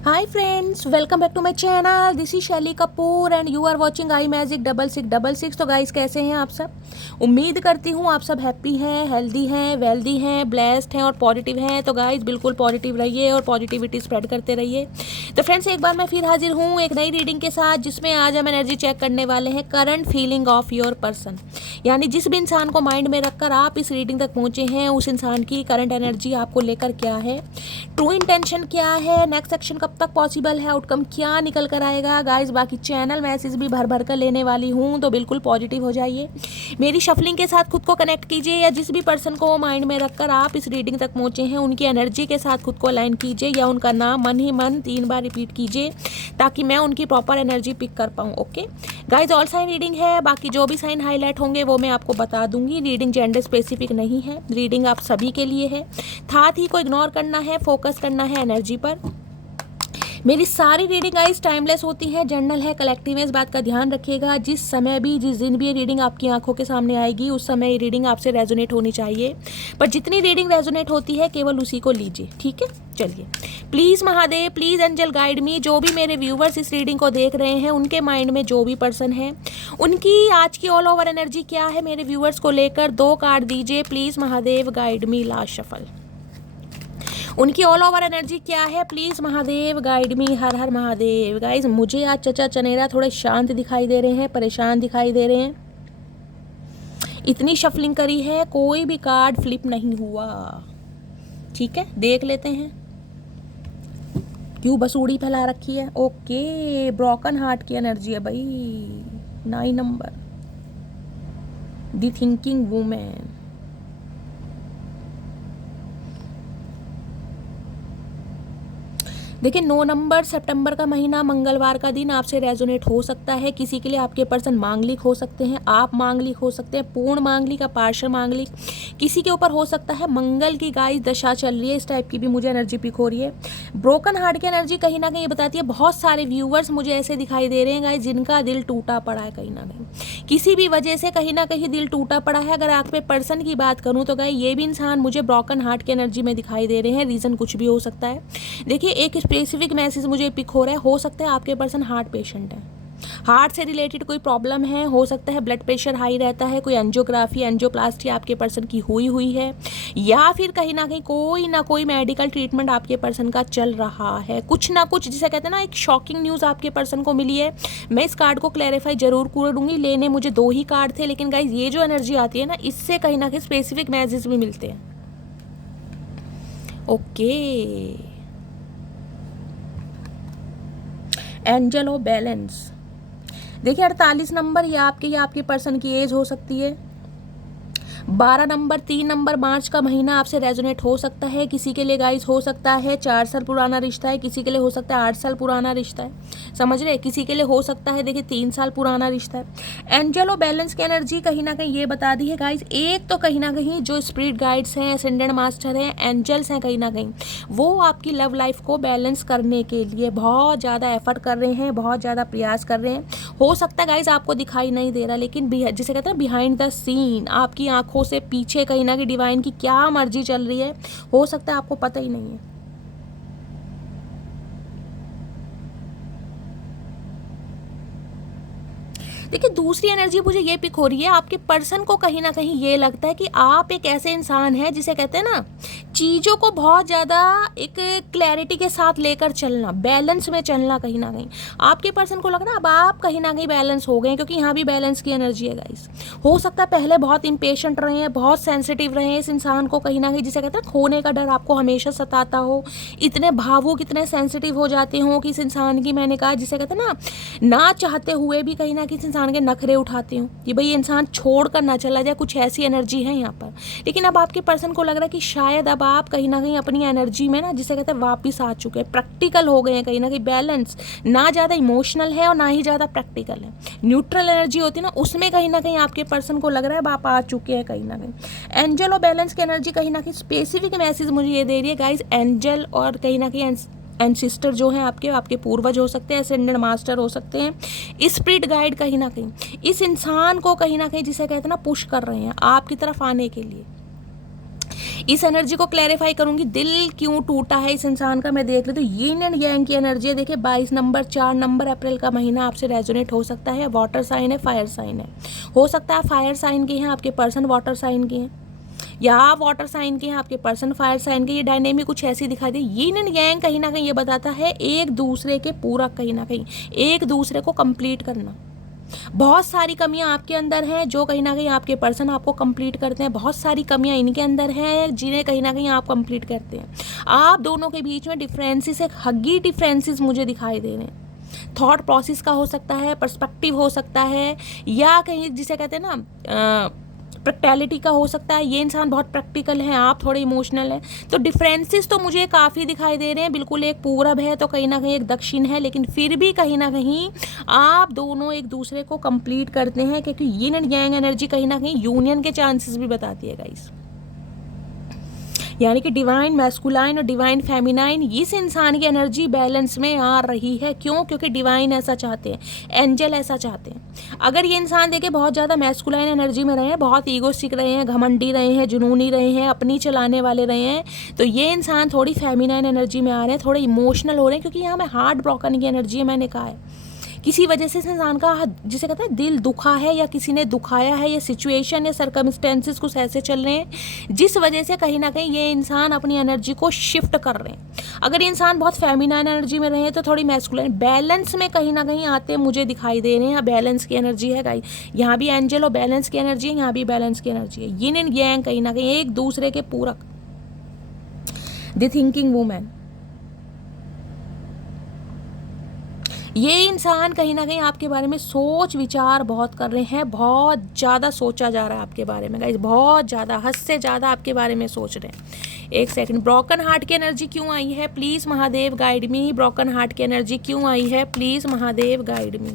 Hi friends, welcome back to my channel. This is Shaily Kapoor and you are watching I magic 6666। तो guys कैसे हैं आप सब? उम्मीद करती हूँ आप सब हैप्पी हैं, हेल्दी हैं, वेल्दी हैं, ब्लेस्ड हैं और पॉजिटिव हैं। तो गाइस बिल्कुल पॉजिटिव रहिए और पॉजिटिविटी स्प्रेड करते रहिए। तो फ्रेंड्स एक बार मैं फिर हाजिर हूँ एक नई रीडिंग के साथ, जिसमें आज हम एनर्जी चेक करने वाले हैं current feeling of your person. यानी जिस भी इंसान को माइंड में रखकर आप इस रीडिंग तक पहुँचे हैं, उस इंसान की करंट एनर्जी आपको लेकर क्या है, ट्रू इंटेंशन क्या है, नेक्स्ट एक्शन कब तक पॉसिबल है, आउटकम क्या निकल कर आएगा। गाइस बाकी चैनल मैसेज भी भर भर कर लेने वाली हूँ, तो बिल्कुल पॉजिटिव हो जाइए। मेरी शफलिंग के साथ खुद को कनेक्ट कीजिए, या जिस भी पर्सन को माइंड में रखकर आप इस रीडिंग तक पहुँचे हैं उनकी एनर्जी के साथ खुद को अलाइन कीजिए, या उनका नाम मन ही मन 3 बार रिपीट कीजिए ताकि मैं उनकी प्रॉपर एनर्जी पिक कर पाऊँ। Okay guys, all sign reading है, बाकी जो भी साइन हाईलाइट होंगे वो मैं आपको बता दूंगी। रीडिंग जेंडर स्पेसिफिक नहीं है, रीडिंग आप सभी के लिए है। साथ ही को इग्नोर करना है, फोकस करना है एनर्जी पर। मेरी सारी रीडिंग गाइस टाइमलेस होती है, जर्नल है, कलेक्टिव है, इस बात का ध्यान रखिएगा। जिस समय भी जिस दिन भी ये रीडिंग आपकी आंखों के सामने आएगी, उस समय ये रीडिंग आपसे रेजोनेट होनी चाहिए। पर जितनी रीडिंग रेजोनेट होती है केवल उसी को लीजिए, ठीक है। चलिए, please Mahadev, please angel guide me. जो भी मेरे व्यूवर्स इस रीडिंग को देख रहे हैं, उनके माइंड में जो भी पर्सन है, उनकी आज की ऑल ओवर एनर्जी क्या है, मेरे व्यूवर्स को लेकर 2 कार्ड दीजिए please Mahadev, guide me. Last shuffle, उनकी ऑल ओवर एनर्जी क्या है, please Mahadev guide me. Her her Mahadev. Guys मुझे आज चचा चनेरा थोड़े शांत दिखाई दे रहे हैं, परेशान दिखाई दे रहे हैं। इतनी शफलिंग करी है, कोई भी कार्ड फ्लिप नहीं हुआ। ठीक है, देख लेते हैं क्यों बसूड़ी फैला रखी है। ओके, ब्रोकन हार्ट की एनर्जी है भाई। 9 नंबर, द थिंकिंग वुमेन। देखिए 9 नंबर, सितंबर का महीना, मंगलवार का दिन आपसे रेजोनेट हो सकता है। किसी के लिए आपके पर्सन मांगलिक हो सकते हैं, आप मांगलिक हो सकते हैं, पूर्ण मांगलिक या पार्शल मांगलिक, किसी के ऊपर हो सकता है मंगल की गाइस दशा चल रही है। इस टाइप की भी मुझे एनर्जी पिक हो रही है। ब्रोकन हार्ट की एनर्जी कहीं ना कहीं ये बताती है, बहुत सारे व्यूवर्स मुझे ऐसे दिखाई दे रहे हैं गाइस जिनका दिल टूटा पड़ा है, कहीं ना कहीं किसी भी वजह से कहीं ना कहीं दिल टूटा पड़ा है। अगर आप पे पर्सन की बात करूँ तो गाइस ये भी इंसान मुझे ब्रोकन हार्ट की एनर्जी में दिखाई दे रहे हैं। रीज़न कुछ भी हो सकता है। देखिए एक स्पेसिफिक मैसेज मुझे पिक हो रहा है, हो सकता है आपके पर्सन हार्ट पेशेंट है, हार्ट से रिलेटेड कोई प्रॉब्लम है, हो सकता है ब्लड प्रेशर हाई रहता है, कोई एंजियोग्राफी एंजियोप्लास्टी आपके पर्सन की हुई है, या फिर कहीं ना कोई मेडिकल ट्रीटमेंट आपके पर्सन का चल रहा है। कुछ ना कुछ जिसे कहते हैं ना, एक शॉकिंग न्यूज़ आपके पर्सन को मिली है। मैं इस कार्ड को क्लैरिफाई जरूर करूँगी। लेने मुझे 2 ही कार्ड थे, लेकिन गाइज ये जो एनर्जी आती है ना, इससे कहीं ना कहीं स्पेसिफिक मैसेज भी मिलते हैं। Okay, angel of balance. देखिए 48 नंबर, ये आपके पर्सन की एज हो सकती है। 12 नंबर, 3 नंबर, मार्च का महीना आपसे रेजोनेट हो सकता है। किसी के लिए गाइस हो सकता है 4 साल पुराना रिश्ता है, किसी के लिए हो सकता है 8 साल पुराना रिश्ता है, समझ रहे। किसी के लिए हो सकता है देखिए 3 साल पुराना रिश्ता है। एंजल ऑफ बैलेंस की एनर्जी कहीं ना कहीं ये बता दी है गाइस, एक तो कहीं ना कहीं जो स्पिरिट गाइड्स हैं, असेंडेंट मास्टर हैं, एंजल्स हैं, कहीं ना कहीं वो आपकी लव लाइफ को बैलेंस करने के लिए बहुत ज़्यादा एफर्ट कर रहे हैं, बहुत ज़्यादा प्रयास कर रहे हैं। हो सकता है गाइस आपको दिखाई नहीं दे रहा, लेकिन जिसे कहते हैं बिहाइंड द सीन, आपकी आंखों से पीछे कहीं ना कहीं डिवाइन की क्या मर्जी चल रही है, हो सकता है आपको पता ही नहीं है। देखिए दूसरी एनर्जी मुझे ये पिक हो रही है, आपके पर्सन को कहीं ना कहीं ये लगता है कि आप एक ऐसे इंसान हैं जिसे कहते हैं ना, चीज़ों को बहुत ज़्यादा एक क्लैरिटी के साथ लेकर चलना, बैलेंस में चलना। कहीं ना कहीं आपके पर्सन को लग रहा है अब आप कहीं ना कहीं बैलेंस हो गए, क्योंकि यहाँ भी बैलेंस की एनर्जी है गाइस। हो सकता है पहले बहुत इम्पेशेंट रहे हैं, बहुत सेंसिटिव रहे हैं, इस इंसान को कहीं ना कहीं जिसे कहते हैं खोने का डर आपको हमेशा सताता हो, इतने भावुक इतने सेंसिटिव हो जाते हो कि इस इंसान की, मैंने कहा जिसे कहते हैं ना चाहते हुए भी कहीं ना कहीं इंसान के नखरे उठाते हो कि भाई ये इंसान छोड़ कर ना चला जाए, कुछ ऐसी एनर्जी है यहाँ पर। लेकिन अब आपके पर्सन को लग रहा है कि शायद अब आप कहीं ना कहीं अपनी एनर्जी में ना जिसे कहते हैं वापिस आ चुके हैं, प्रैक्टिकल हो गए हैं, कहीं ना कहीं बैलेंस, ना ज़्यादा इमोशनल है और ना ही ज़्यादा प्रैक्टिकल है। न्यूट्रल एनर्जी होती है ना, उसमें कहीं ना कहीं आपके पर्सन को लग रहा है अब आप आ चुके हैं कहीं ना कहीं। एंजल और बैलेंस की एनर्जी कहीं ना कहीं स्पेसिफिक मैसेज मुझे ये दे रही है गाइज। एंजल और कहीं ना कहीं एंसिस्टर जो हैं आपके पूर्वज हो सकते हैं, असेंडेंट मास्टर हो सकते हैं, स्पिरिट गाइड कहीं ना कहीं इस इंसान को कहीं ना कहीं जिसे कहते हैं ना पुश कर रहे हैं आपकी तरफ आने के लिए। इस एनर्जी को क्लैरिफाई करूंगी, दिल क्यों टूटा है इस इंसान का मैं देख लेती हूँ। यिन एंड यांग की एनर्जी है। देखिए 22 नंबर 4 नंबर अप्रैल का महीना आपसे रेजोनेट हो सकता है। वाटर साइन है, फायर साइन है, हो सकता है फायर साइन के हैं, आपके पर्सन वाटर साइन के हैं, या आप वाटर साइन के हैं, आपके पर्सन फायर साइन के। ये डायनेमिक कुछ ऐसी दिखाई दे। यिन एंड यांग कहीं ना कहीं ये बताता है एक दूसरे के पूरक, कहीं ना कहीं एक दूसरे को कंप्लीट करना। बहुत सारी कमियां आपके अंदर हैं जो कहीं ना कहीं आपके पर्सन आपको कंप्लीट करते हैं, बहुत सारी कमियां इनके अंदर हैं जिन्हें कहीं ना कहीं आप कंप्लीट करते हैं। आप दोनों के बीच में डिफरेंसेस, एक हग्गी डिफरेंसेस मुझे दिखाई दे रहे हैं। थॉट प्रोसेस का हो सकता है, पर्सपेक्टिव हो सकता है, या कहीं जिसे कहते हैं ना प्रैक्टिकलिटी का हो सकता है। ये इंसान बहुत प्रैक्टिकल है, आप थोड़े इमोशनल हैं। तो डिफरेंसेस तो मुझे काफ़ी दिखाई दे रहे हैं। बिल्कुल एक पूरब है तो कहीं ना कहीं एक दक्षिण है, लेकिन फिर भी कहीं ना कहीं आप दोनों एक दूसरे को कंप्लीट करते हैं, क्योंकि यिन एंड यांग एनर्जी कहीं ना कहीं यूनियन के चांसेस भी बताती है गाइस। यानी कि डिवाइन मैस्कुलाइन और डिवाइन फेमिनाइन, इस इंसान की एनर्जी बैलेंस में आ रही है। क्यों? क्योंकि डिवाइन ऐसा चाहते हैं, एंजल ऐसा चाहते हैं। अगर ये इंसान देखे बहुत ज़्यादा मैस्कुलाइन एनर्जी में रहे हैं, बहुत ईगोस्टिक रहे हैं, घमंडी रहे हैं, जुनूनी रहे हैं, अपनी चलाने वाले रहे हैं, तो ये इंसान थोड़ी फेमिनाइन एनर्जी में आ रहे हैं, थोड़े इमोशनल हो रहे हैं। क्योंकि यहाँ में हार्ट ब्रोकन की एनर्जी है, मैंने कहा है किसी वजह से इस इंसान का जिसे कहते हैं दिल दुखा है, या किसी ने दुखाया है, या सिचुएशन या सर्कमस्टेंसेस कुछ ऐसे चल रहे हैं जिस वजह से कहीं ना कहीं ये इंसान अपनी एनर्जी को शिफ्ट कर रहे हैं। अगर ये इंसान बहुत फेमिनाइन एनर्जी में रहे तो थोड़ी मैस्कुलाइन बैलेंस में कहीं ना कहीं आते मुझे दिखाई दे रहे हैं। बैलेंस की एनर्जी है गाइस, यहाँ भी एंजल और बैलेंस की एनर्जी है, यहाँ भी बैलेंस की एनर्जी है। यिन एंड यांग कहीं ना कहीं एक दूसरे के पूरक। द थिंकिंग वुमेन, ये इंसान कहीं ना कहीं आपके बारे में सोच विचार बहुत कर रहे हैं, बहुत ज़्यादा सोचा जा रहा है आपके बारे में गाइस, बहुत ज़्यादा, हद से ज़्यादा आपके बारे में सोच रहे हैं। एक सेकंड, ब्रोकन हार्ट की एनर्जी क्यों आई है? Please Mahadev guide me. Broken heart की एनर्जी क्यों आई है? Please Mahadev guide me.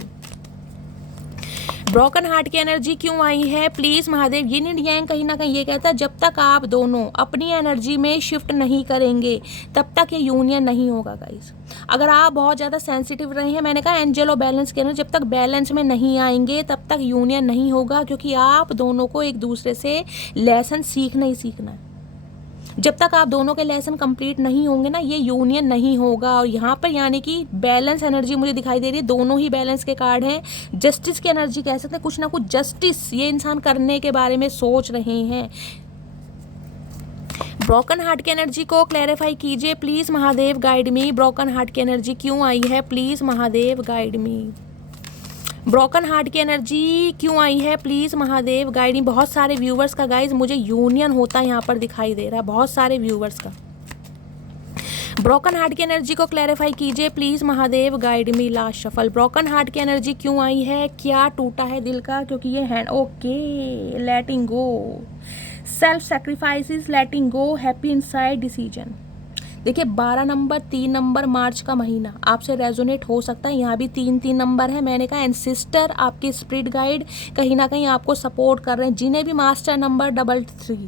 Broken heart की एनर्जी क्यों आई है? प्लीज़ महादेव। यिन एंड यांग कहीं ना कहीं ये कहता है जब तक आप दोनों अपनी एनर्जी में शिफ्ट नहीं करेंगे तब तक ये यूनियन नहीं होगा गाइस। अगर आप बहुत ज़्यादा सेंसिटिव रहे हैं, मैंने कहा एंजल और बैलेंस के एनर्जी, जब तक बैलेंस में नहीं आएंगे तब तक यूनियन नहीं होगा, क्योंकि आप दोनों को एक दूसरे से लेसन सीखना ही सीखना है। जब तक आप दोनों के लेसन कंप्लीट नहीं होंगे ना, ये यूनियन नहीं होगा। और यहाँ पर यानी कि बैलेंस एनर्जी मुझे दिखाई दे रही है, दोनों ही बैलेंस के कार्ड हैं। जस्टिस की एनर्जी कह सकते हैं, कुछ ना कुछ जस्टिस ये इंसान करने के बारे में सोच रहे हैं। ब्रोकन हार्ट की एनर्जी को क्लैरिफाई कीजिए please Mahadev guide me. Broken heart की एनर्जी क्यों आई है? Please Mahadev guide me. Broken heart की एनर्जी क्यों आई है? प्लीज़ महादेव गाइड मी। बहुत सारे व्यूवर्स का गाइज मुझे यूनियन होता यहाँ पर दिखाई दे रहा है, बहुत सारे व्यूवर्स का। ब्रोकन हार्ट की एनर्जी को क्लैरिफाई कीजिए please Mahadev guide me. Last shuffle, broken heart की एनर्जी क्यों आई है? क्या टूटा है दिल का? क्योंकि ये हैंड, ओके, लेटिंग गो, सेल्फ सेक्रीफाइसेस, लेटिंग गो, हैप्पी इनसाइड डिसीजन। देखिए 12 नंबर 3 नंबर मार्च का महीना आपसे रेजोनेट हो सकता है। यहाँ भी 3 नंबर है। मैंने कहा एंसिस्टर आपके स्पिरिट गाइड कहीं ना कहीं आपको सपोर्ट कर रहे हैं। जिन्हें भी मास्टर नंबर 33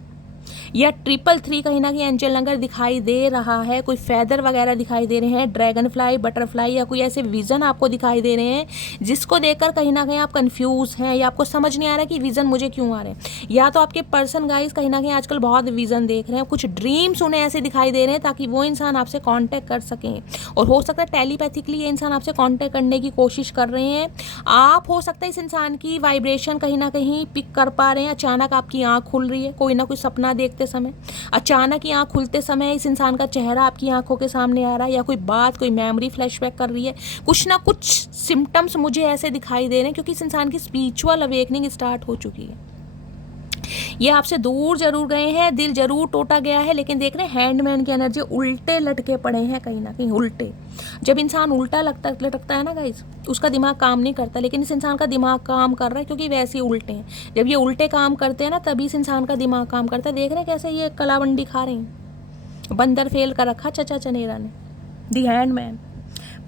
या 333 कहीं ना कहीं एंजल नंबर दिखाई दे रहा है, कोई फैदर वगैरह दिखाई दे रहे हैं, ड्रैगन फ्लाई, बटरफ्लाई, या कोई ऐसे विजन आपको दिखाई दे रहे हैं जिसको देखकर कहीं ना कहीं आप कंफ्यूज हैं, या आपको समझ नहीं आ रहा कि विजन मुझे क्यों आ रहे हैं। या तो आपके पर्सन गाइस कहीं ना कहीं आजकल बहुत विजन देख रहे हैं, कुछ ड्रीम्स उन्हें ऐसे दिखाई दे रहे हैं ताकि वो इंसान आपसे कॉन्टैक्ट कर सकें। और हो सकता है टेलीपैथिकली ये इंसान आपसे कॉन्टैक्ट करने की कोशिश कर रहे हैं। आप हो सकता है इस इंसान की वाइब्रेशन कहीं ना कहीं पिक कर पा रहे हैं। अचानक आपकी आँख खुल रही है, कोई ना कोई सपना देखते समय, अचानक ही आँख खुलते समय इस इंसान का चेहरा आपकी आंखों के सामने आ रहा है, या कोई बात, कोई मेमोरी फ्लैशबैक कर रही है। कुछ ना कुछ सिम्टम्स मुझे ऐसे दिखाई दे रहे हैं, क्योंकि इस इंसान की स्पिरिचुअल अवेकनिंग स्टार्ट हो चुकी है। ये आपसे दूर जरूर गए हैं, दिल जरूर टूटा गया है, लेकिन देख रहे हैं हैंडमैन की एनर्जी उल्टे लटके पड़े हैं कहीं ना कहीं, उल्टे। जब इंसान उल्टा लटकता है ना गाइस, उसका दिमाग काम नहीं करता, लेकिन इस इंसान का दिमाग काम कर रहा है, क्योंकि वैसे ही उल्टे हैं। जब ये उल्टे काम करते हैं ना, तभी इस इंसान का दिमाग काम करता है। देख रहे हैं कैसे ये कलावंडी खा रहे हैं, बंदर फेल कर रखा चचा चनेरा ने। दी हैंडमैन।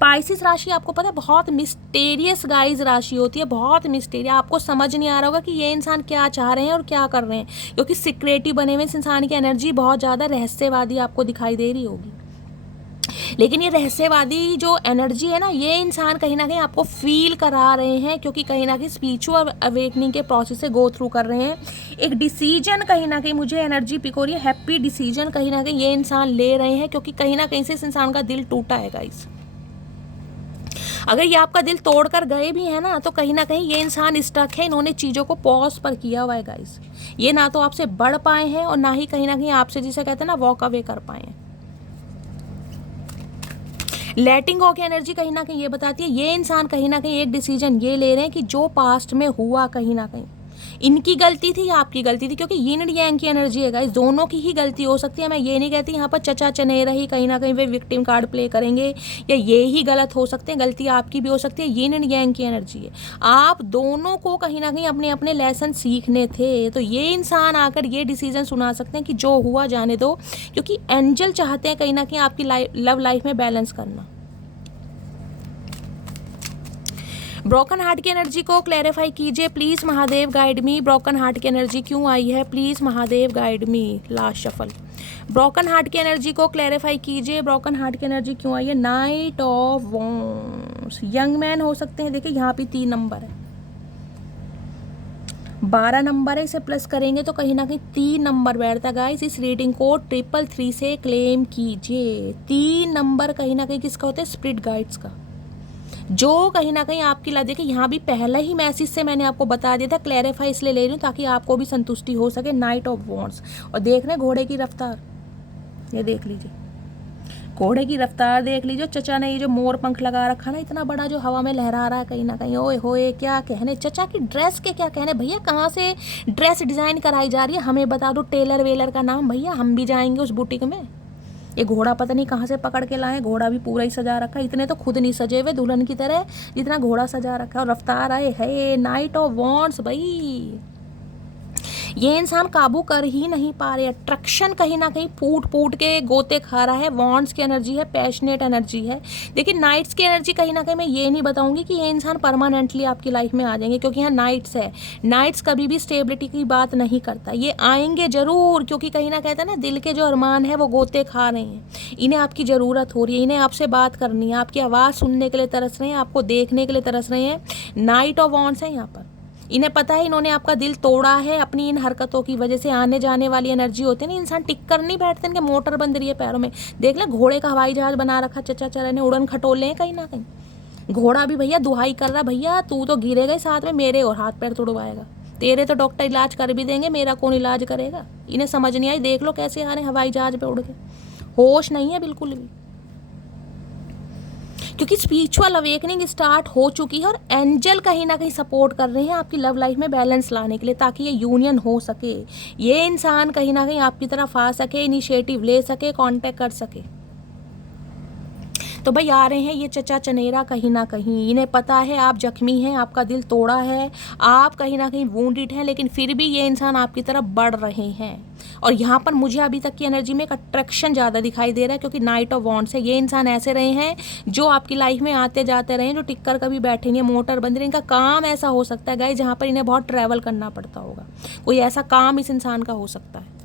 पाइसिस राशि आपको पता है बहुत मिस्टेरियस गाइज राशि होती है, बहुत मिस्टेरियस। आपको समझ नहीं आ रहा होगा कि ये इंसान क्या चाह रहे हैं और क्या कर रहे हैं, क्योंकि सिक्रेटिव बने हुए इस इंसान की एनर्जी बहुत ज़्यादा रहस्यवादी आपको दिखाई दे रही होगी। लेकिन ये रहस्यवादी जो एनर्जी है ना, ये इंसान कहीं ना कहीं आपको फील करा रहे हैं, क्योंकि कहीं ना कहीं स्पिरिचुअल अवेकनिंग के प्रोसेस से गो थ्रू कर रहे हैं। एक डिसीजन कहीं ना कहीं मुझे एनर्जी पिक हो रही है, हैप्पी डिसीजन कहीं ना कहीं ये इंसान ले रहे हैं, क्योंकि कहीं ना कहीं से इस इंसान का दिल टूटा है गाइस। अगर ये आपका दिल तोड़ कर गए भी है ना, तो कहीं ना कहीं ये इंसान स्टक है, इन्होंने चीज़ों को पॉज पर किया हुआ है गाइस। ये ना तो आपसे बढ़ पाए हैं और ना ही कहीं ना कहीं आपसे, जिसे कहते हैं ना, वॉक अवे कर पाए हैं। लेटिंग गो की एनर्जी कहीं ना कहीं ये बताती है, ये इंसान कहीं ना कहीं एक डिसीजन ये ले रहे हैं कि जो पास्ट में हुआ, कहीं ना कहीं इनकी गलती थी या आपकी गलती थी, क्योंकि यिन और यांग की एनर्जी है गाइस, दोनों की ही गलती हो सकती है। मैं ये नहीं कहती यहाँ पर चचा चनेरा ही कहीं ना कहीं वे विक्टिम कार्ड प्ले करेंगे या ये ही गलत हो सकते हैं, गलती आपकी भी हो सकती है। यिन और यांग की एनर्जी है, आप दोनों को कहीं ना कहीं अपने अपने लेसन सीखने थे। तो ये इंसान आकर ये डिसीजन सुना सकते हैं कि जो हुआ जाने दो, क्योंकि एंजल चाहते हैं कहीं ना कहीं आपकी लव लाइफ में बैलेंस करना। ब्रोकन हार्ट की एनर्जी को क्लैरिफाई कीजिए please Mahadev, guide me. Broken heart की एनर्जी क्यों आई है, please Mahadev guide me. Last shuffle. Broken heart की एनर्जी को क्लैरिफाई कीजिए, ब्रोकन हार्ट की एनर्जी क्यों आई है। Night of wands, young man हो सकते हैं। देखिए यहाँ पे 3 नंबर है, 12 नंबर है, इसे प्लस करेंगे तो कहीं ना कहीं 3 नंबर बैठता गाइस। इस रीडिंग को 333 से क्लेम कीजिए। 3 नंबर कहीं ना कहीं किसका होता है, स्पिरिट गाइड्स का, जो कहीं ना कहीं आपकी ला। देखिए यहाँ भी पहले ही मैसेज से मैंने आपको बता दिया था, क्लैरिफाई इसलिए ले रही हूँ ताकि आपको भी संतुष्टि हो सके। नाइट ऑफ वॉन्ड्स, और देख रहे हैं घोड़े की रफ्तार, ये देख लीजिए घोड़े की रफ्तार देख लीजिए। चचा ने ये जो मोर पंख लगा रखा ना, इतना बड़ा जो हवा में लहरा रहा है कहीं ना कहीं, ओए होए क्या कहने। चचा की ड्रेस के क्या कहने भैया, कहाँ से ड्रेस डिज़ाइन कराई जा रही है, हमें बता दो टेलर वेलर का नाम भैया, हम भी जाएंगे उस बुटीक में। ये घोड़ा पता नहीं कहाँ से पकड़ के लाए, घोड़ा भी पूरा ही सजा रखा है। इतने तो खुद नहीं सजे हुए दुल्हन की तरह जितना घोड़ा सजा रखा है। और रफ्तार आए है, नाइट ऑफ वॉन्ड्स भाई, ये इंसान काबू कर ही नहीं पा रहे। अट्रैक्शन कहीं ना कहीं फूट के गोते खा रहा है। वॉन्ड्स की एनर्जी है, पैशनेट एनर्जी है। देखिए नाइट्स की एनर्जी कहीं ना कहीं मैं ये नहीं बताऊंगी कि ये इंसान परमानेंटली आपकी लाइफ में आ जाएंगे, क्योंकि यहाँ नाइट्स है। नाइट्स कभी भी स्टेबिलिटी की बात नहीं करता, ये आएंगे जरूर, क्योंकि कहीं ना कहते हैं ना, दिल के जो अरमान है वो गोते खा रहे हैं। इन्हें आपकी ज़रूरत हो रही है, इन्हें आपसे बात करनी है, आपकी आवाज़ सुनने के लिए तरस रहे हैं, आपको देखने के लिए तरस रहे हैं। नाइट ऑफ वॉन्ड्स है यहाँ पर। इन्हें पता है इन्होंने आपका दिल तोड़ा है अपनी इन हरकतों की वजह से। आने जाने वाली एनर्जी होती है ना, इंसान टिक कर नहीं बैठते, इनके मोटर बंद रही है पैरों में। देख ले घोड़े का हवाई जहाज बना रखा चचा चरा ने, उड़न खटोले हैं कहीं ना कहीं। घोड़ा भी भैया दुहाई कर रहा, भैया तू तो गिरेगा ही साथ में मेरे, और हाथ पैर तोड़वाएगा तेरे। तो डॉक्टर इलाज कर भी देंगे, मेरा कौन इलाज करेगा। इन्हें समझ नहीं आई, देख लो कैसे आ रहे हैं हवाई जहाज पे उड़ के, होश नहीं है बिल्कुल भी, क्योंकि स्पिरिचुअल अवेकनिंग स्टार्ट हो चुकी है और एंजल कहीं ना कहीं सपोर्ट कर रहे हैं आपकी लव लाइफ में बैलेंस लाने के लिए, ताकि ये यूनियन हो सके, ये इंसान कहीं ना कहीं आपकी तरफ आ सके, इनिशिएटिव ले सके, कांटेक्ट कर सके। तो भाई आ रहे हैं ये चचा चनेरा कहीं ना कहीं, इन्हें पता है आप जख्मी हैं, आपका दिल तोड़ा है, आप कहीं ना कहीं वूंडेड हैं, लेकिन फिर भी ये इंसान आपकी तरफ बढ़ रहे हैं। और यहाँ पर मुझे अभी तक की एनर्जी में एक अट्रैक्शन ज़्यादा दिखाई दे रहा है, क्योंकि नाइट ऑफ वॉन्ड्स है। ये इंसान ऐसे रहे हैं जो आपकी लाइफ में आते जाते रहे, जो टिक कर कभी बैठे नहीं, मोटर बंद रहे। इनका काम ऐसा हो सकता है गाइस जहाँ पर इन्हें बहुत ट्रैवल करना पड़ता होगा, कोई ऐसा काम इस इंसान का हो सकता है।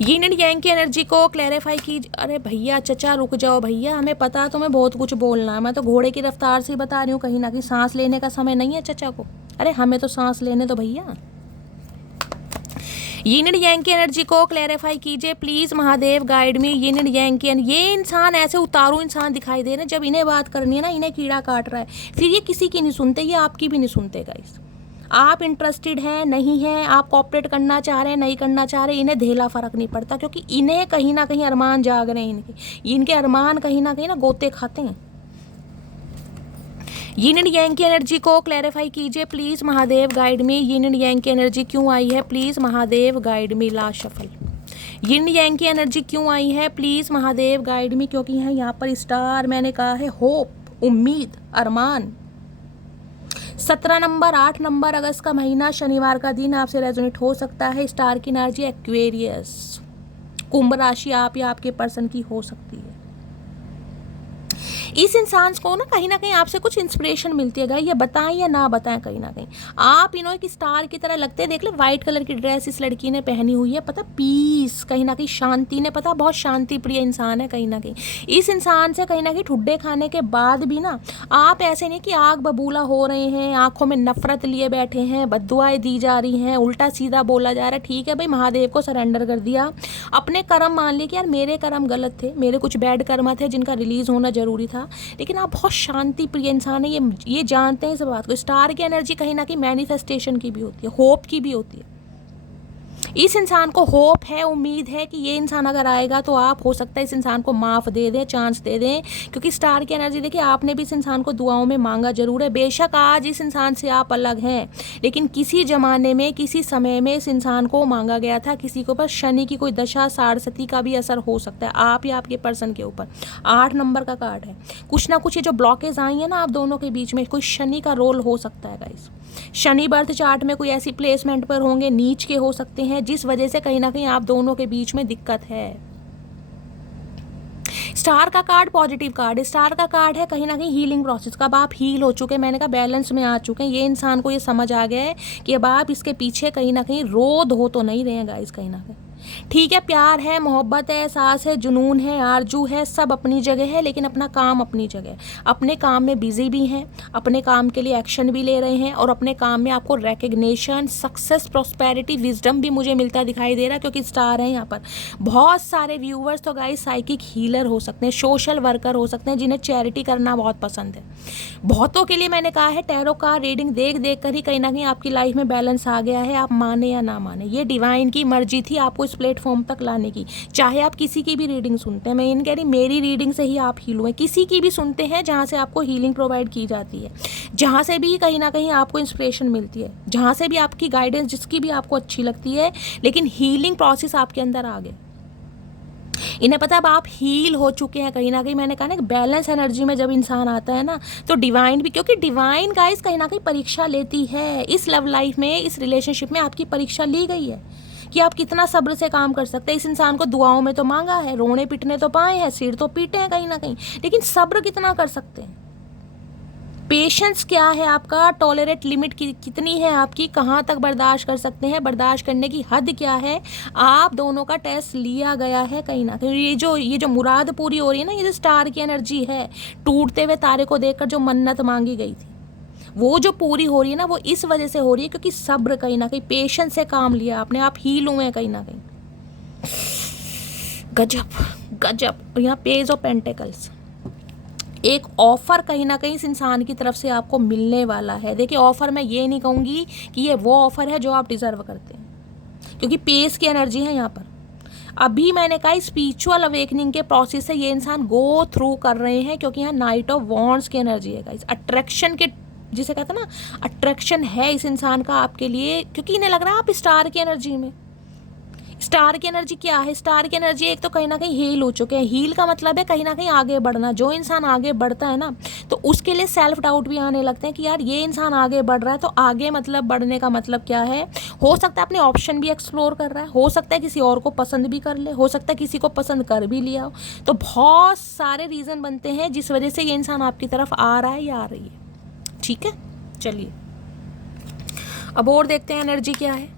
यिन एंड यांग की एनर्जी को क्लैरिफाई कीजिए। अरे भैया चचा रुक जाओ भैया, हमें पता तुम्हें बहुत कुछ बोलना है, मैं तो घोड़े की रफ्तार से ही बता रही हूँ, कहीं ना कहीं सांस लेने का समय नहीं है चचा को। अरे हमें तो सांस लेने दो भैया। यिन एंड यांग की एनर्जी को क्लैरिफाई कीजिए please Mahadev, guide me. Yin and yang की ये इंसान ऐसे उतारू इंसान दिखाई दे रहे हैं, जब इन्हें बात करनी है ना, इन्हें कीड़ा काट रहा है, फिर ये किसी की नहीं सुनते, ये आपकी भी नहीं सुनते गाइस। आप इंटरेस्टेड हैं नहीं हैं, आप कॉपरेट करना चाह रहे हैं नहीं करना चाह रहे, इन्हें धेला फर्क नहीं पड़ता, क्योंकि इन्हें कहीं ना कहीं अरमान जाग रहे हैं, इनके अरमान कहीं ना गोते खाते हैं। यिन एंड यांग की एनर्जी को क्लैरिफाई कीजिए please Mahadev, guide me. Yin and yang की एनर्जी क्यों आई है, please Mahadev guide me. Last shuffle. Yin yang की एनर्जी क्यों आई है, प्लीज महादेव गाइड मी, क्योंकि यहाँ पर स्टार मैंने कहा है होप, उम्मीद, अरमान। 17 नंबर, 8 नंबर, अगस्त का महीना, शनिवार का दिन आपसे रेजोनेट हो सकता है। स्टार की एनर्जी एक्वेरियस, कुंभ राशि आप या आपके पर्सन की हो सकती है। इस इंसान को ना कहीं आपसे कुछ इंस्पिरेशन मिलती है गाइस, ये बताएं या ना बताएं, कहीं ना कहीं आप एक स्टार की तरह लगते हैं। देख ले व्हाइट कलर की ड्रेस इस लड़की ने पहनी हुई है, पता पीस, कहीं ना कहीं शांति ने, पता बहुत शांति प्रिय इंसान है कहीं ना कहीं। इस इंसान से कहीं ना कहीं ठुड्डे खाने के बाद भी ना आप ऐसे नहीं कि आग बबूला हो रहे हैं, आंखों में नफरत लिए बैठे हैं, बद्दुआएं दी जा रही हैं, उल्टा सीधा बोला जा रहा है। ठीक है भाई, महादेव को सरेंडर कर दिया, अपने कर्म मान लिए कि यार मेरे कर्म गलत थे, मेरे कुछ बैड कर्म थे जिनका रिलीज होना जरूरी था, लेकिन आप बहुत शांति प्रिय इंसान है, ये जानते हैं इस बात को। स्टार की एनर्जी कहीं ना कहीं मैनिफेस्टेशन की भी होती है, होप की भी होती है। इस इंसान को होप है, उम्मीद है कि ये इंसान अगर आएगा तो आप हो सकता है इस इंसान को माफ़ दे दें, चांस दे दें, क्योंकि स्टार की एनर्जी देखिए आपने भी इस इंसान को दुआओं में मांगा जरूर है। बेशक आज इस इंसान से आप अलग हैं, लेकिन किसी ज़माने में किसी समय में इस इंसान को मांगा गया था। किसी के ऊपर शनि की कोई दशा साढ़सती का भी असर हो सकता है, आप या आपके पर्सन के ऊपर। 8 नंबर का कार्ड है, कुछ ना कुछ ये जो ब्लॉकेज आई है ना आप दोनों के बीच में, कोई शनि का रोल हो सकता है गाइस। शनि बर्थ चार्ट में कोई ऐसी प्लेसमेंट पर होंगे, नीच के हो सकते हैं, जिस वजह से कहीं ना कहीं आप दोनों के बीच में दिक्कत है। स्टार का कार्ड पॉजिटिव कार्ड है, स्टार का कार्ड है कहीं ना कहीं हीलिंग प्रोसेस का। अब आप हील हो चुके हैं, मैंने कहा बैलेंस में आ चुके हैं, ये इंसान को ये समझ आ गया है कि अब आप इसके पीछे कहीं ना कहीं रोध हो तो नहीं रहे हैं गाइस कहीं ना कहीं। ठीक है, प्यार है, मोहब्बत है, एहसास है, जुनून है, आरजू है, सब अपनी जगह है, लेकिन अपना काम अपनी जगह। अपने काम में बिजी भी हैं, अपने काम के लिए एक्शन भी ले रहे हैं, और अपने काम में आपको रिकग्निशन, सक्सेस, प्रॉस्पेरिटी, विजडम भी मुझे मिलता दिखाई दे रहा है, क्योंकि स्टार है यहाँ पर। बहुत सारे व्यूवर्स तो गाइस साइकिक हीलर हो सकते हैं, सोशल वर्कर हो सकते हैं, जिन्हें चैरिटी करना बहुत पसंद है। बहुतों के लिए मैंने कहा है टैरो का रीडिंग देख देख कर ही कहीं ना कहीं आपकी लाइफ में बैलेंस आ गया है, आप माने या ना माने। ये डिवाइन की मर्जी थी आपको इस प्लेटफॉर्म तक लाने की। चाहे आप किसी की भी रीडिंग सुनते हैं, मैं ये नहीं कह रही मेरी रीडिंग से ही आप हील हुए, किसी की भी सुनते हैं जहाँ से आपको हीलिंग प्रोवाइड की जाती है, जहाँ से भी कहीं ना कहीं आपको इंस्पिरेशन मिलती है, जहाँ से भी आपकी गाइडेंस जिसकी भी आपको अच्छी लगती है, लेकिन हीलिंग प्रोसेस आपके अंदर आ गया। इन्हें पता अब आप हील हो चुके हैं कहीं ना कहीं। मैंने कहा ना बैलेंस एनर्जी में जब इंसान आता है ना, तो डिवाइन भी, क्योंकि डिवाइन गाइस कहीं ना कहीं परीक्षा लेती है। इस लव लाइफ में, इस रिलेशनशिप में आपकी परीक्षा ली गई है कि आप कितना सब्र से काम कर सकते हैं। इस इंसान को दुआओं में तो मांगा है, रोने पिटने तो पाए हैं, सिर तो पीटे हैं कहीं ना कहीं, लेकिन सब्र कितना कर सकते हैं, पेशेंस क्या है आपका, टॉलरेट लिमिट कितनी है आपकी, कहाँ तक बर्दाश्त कर सकते हैं, बर्दाश्त करने की हद क्या है। आप दोनों का टेस्ट लिया गया है कहीं ना कहीं। ये जो मुराद पूरी हो रही है ना, ये जो स्टार की एनर्जी है, टूटते हुए तारे को देखकर जो मन्नत मांगी गई थी, वो जो पूरी हो रही है ना, वो इस वजह से हो रही है क्योंकि सब्र, कहीं ना कहीं पेशेंस से काम लिया आपने, आप हील हुए हैं कहीं ना कहीं। गजब गजब। और यहाँ पेज ऑफ पेंटिकल्स, एक ऑफर कहीं ना कहीं इस इंसान की तरफ से आपको मिलने वाला है। देखिए ऑफर मैं ये नहीं कहूँगी कि ये वो ऑफर है जो आप डिजर्व करते हैं, क्योंकि पेस की एनर्जी है यहाँ पर। अभी मैंने कहा स्पिरिचुअल अवेकनिंग के प्रोसेस से ये इंसान गो थ्रू कर रहे हैं, क्योंकि यहाँ नाइट ऑफ वॉन्ड्स की एनर्जी है गाइस। अट्रैक्शन के, जिसे कहते हैं ना, अट्रैक्शन है इस इंसान का आपके लिए, क्योंकि इन्हें लग रहा है आप स्टार की एनर्जी में। स्टार की एनर्जी क्या है, स्टार की एनर्जी एक तो कहीं ना कहीं हील हो चुके हैं। हील का मतलब है कहीं ना कहीं आगे बढ़ना। जो इंसान आगे बढ़ता है ना, तो उसके लिए सेल्फ डाउट भी आने लगते हैं कि यार ये इंसान आगे बढ़ रहा है, तो आगे मतलब बढ़ने का मतलब क्या है। हो सकता है अपने ऑप्शन भी एक्सप्लोर कर रहा है, हो सकता है किसी और को पसंद भी कर ले, हो सकता है किसी को पसंद कर भी लिया हो। तो बहुत सारे रीज़न बनते हैं जिस वजह से ये इंसान आपकी तरफ आ रहा है या आ रही है। ठीक है, चलिए अब और देखते हैं एनर्जी क्या है,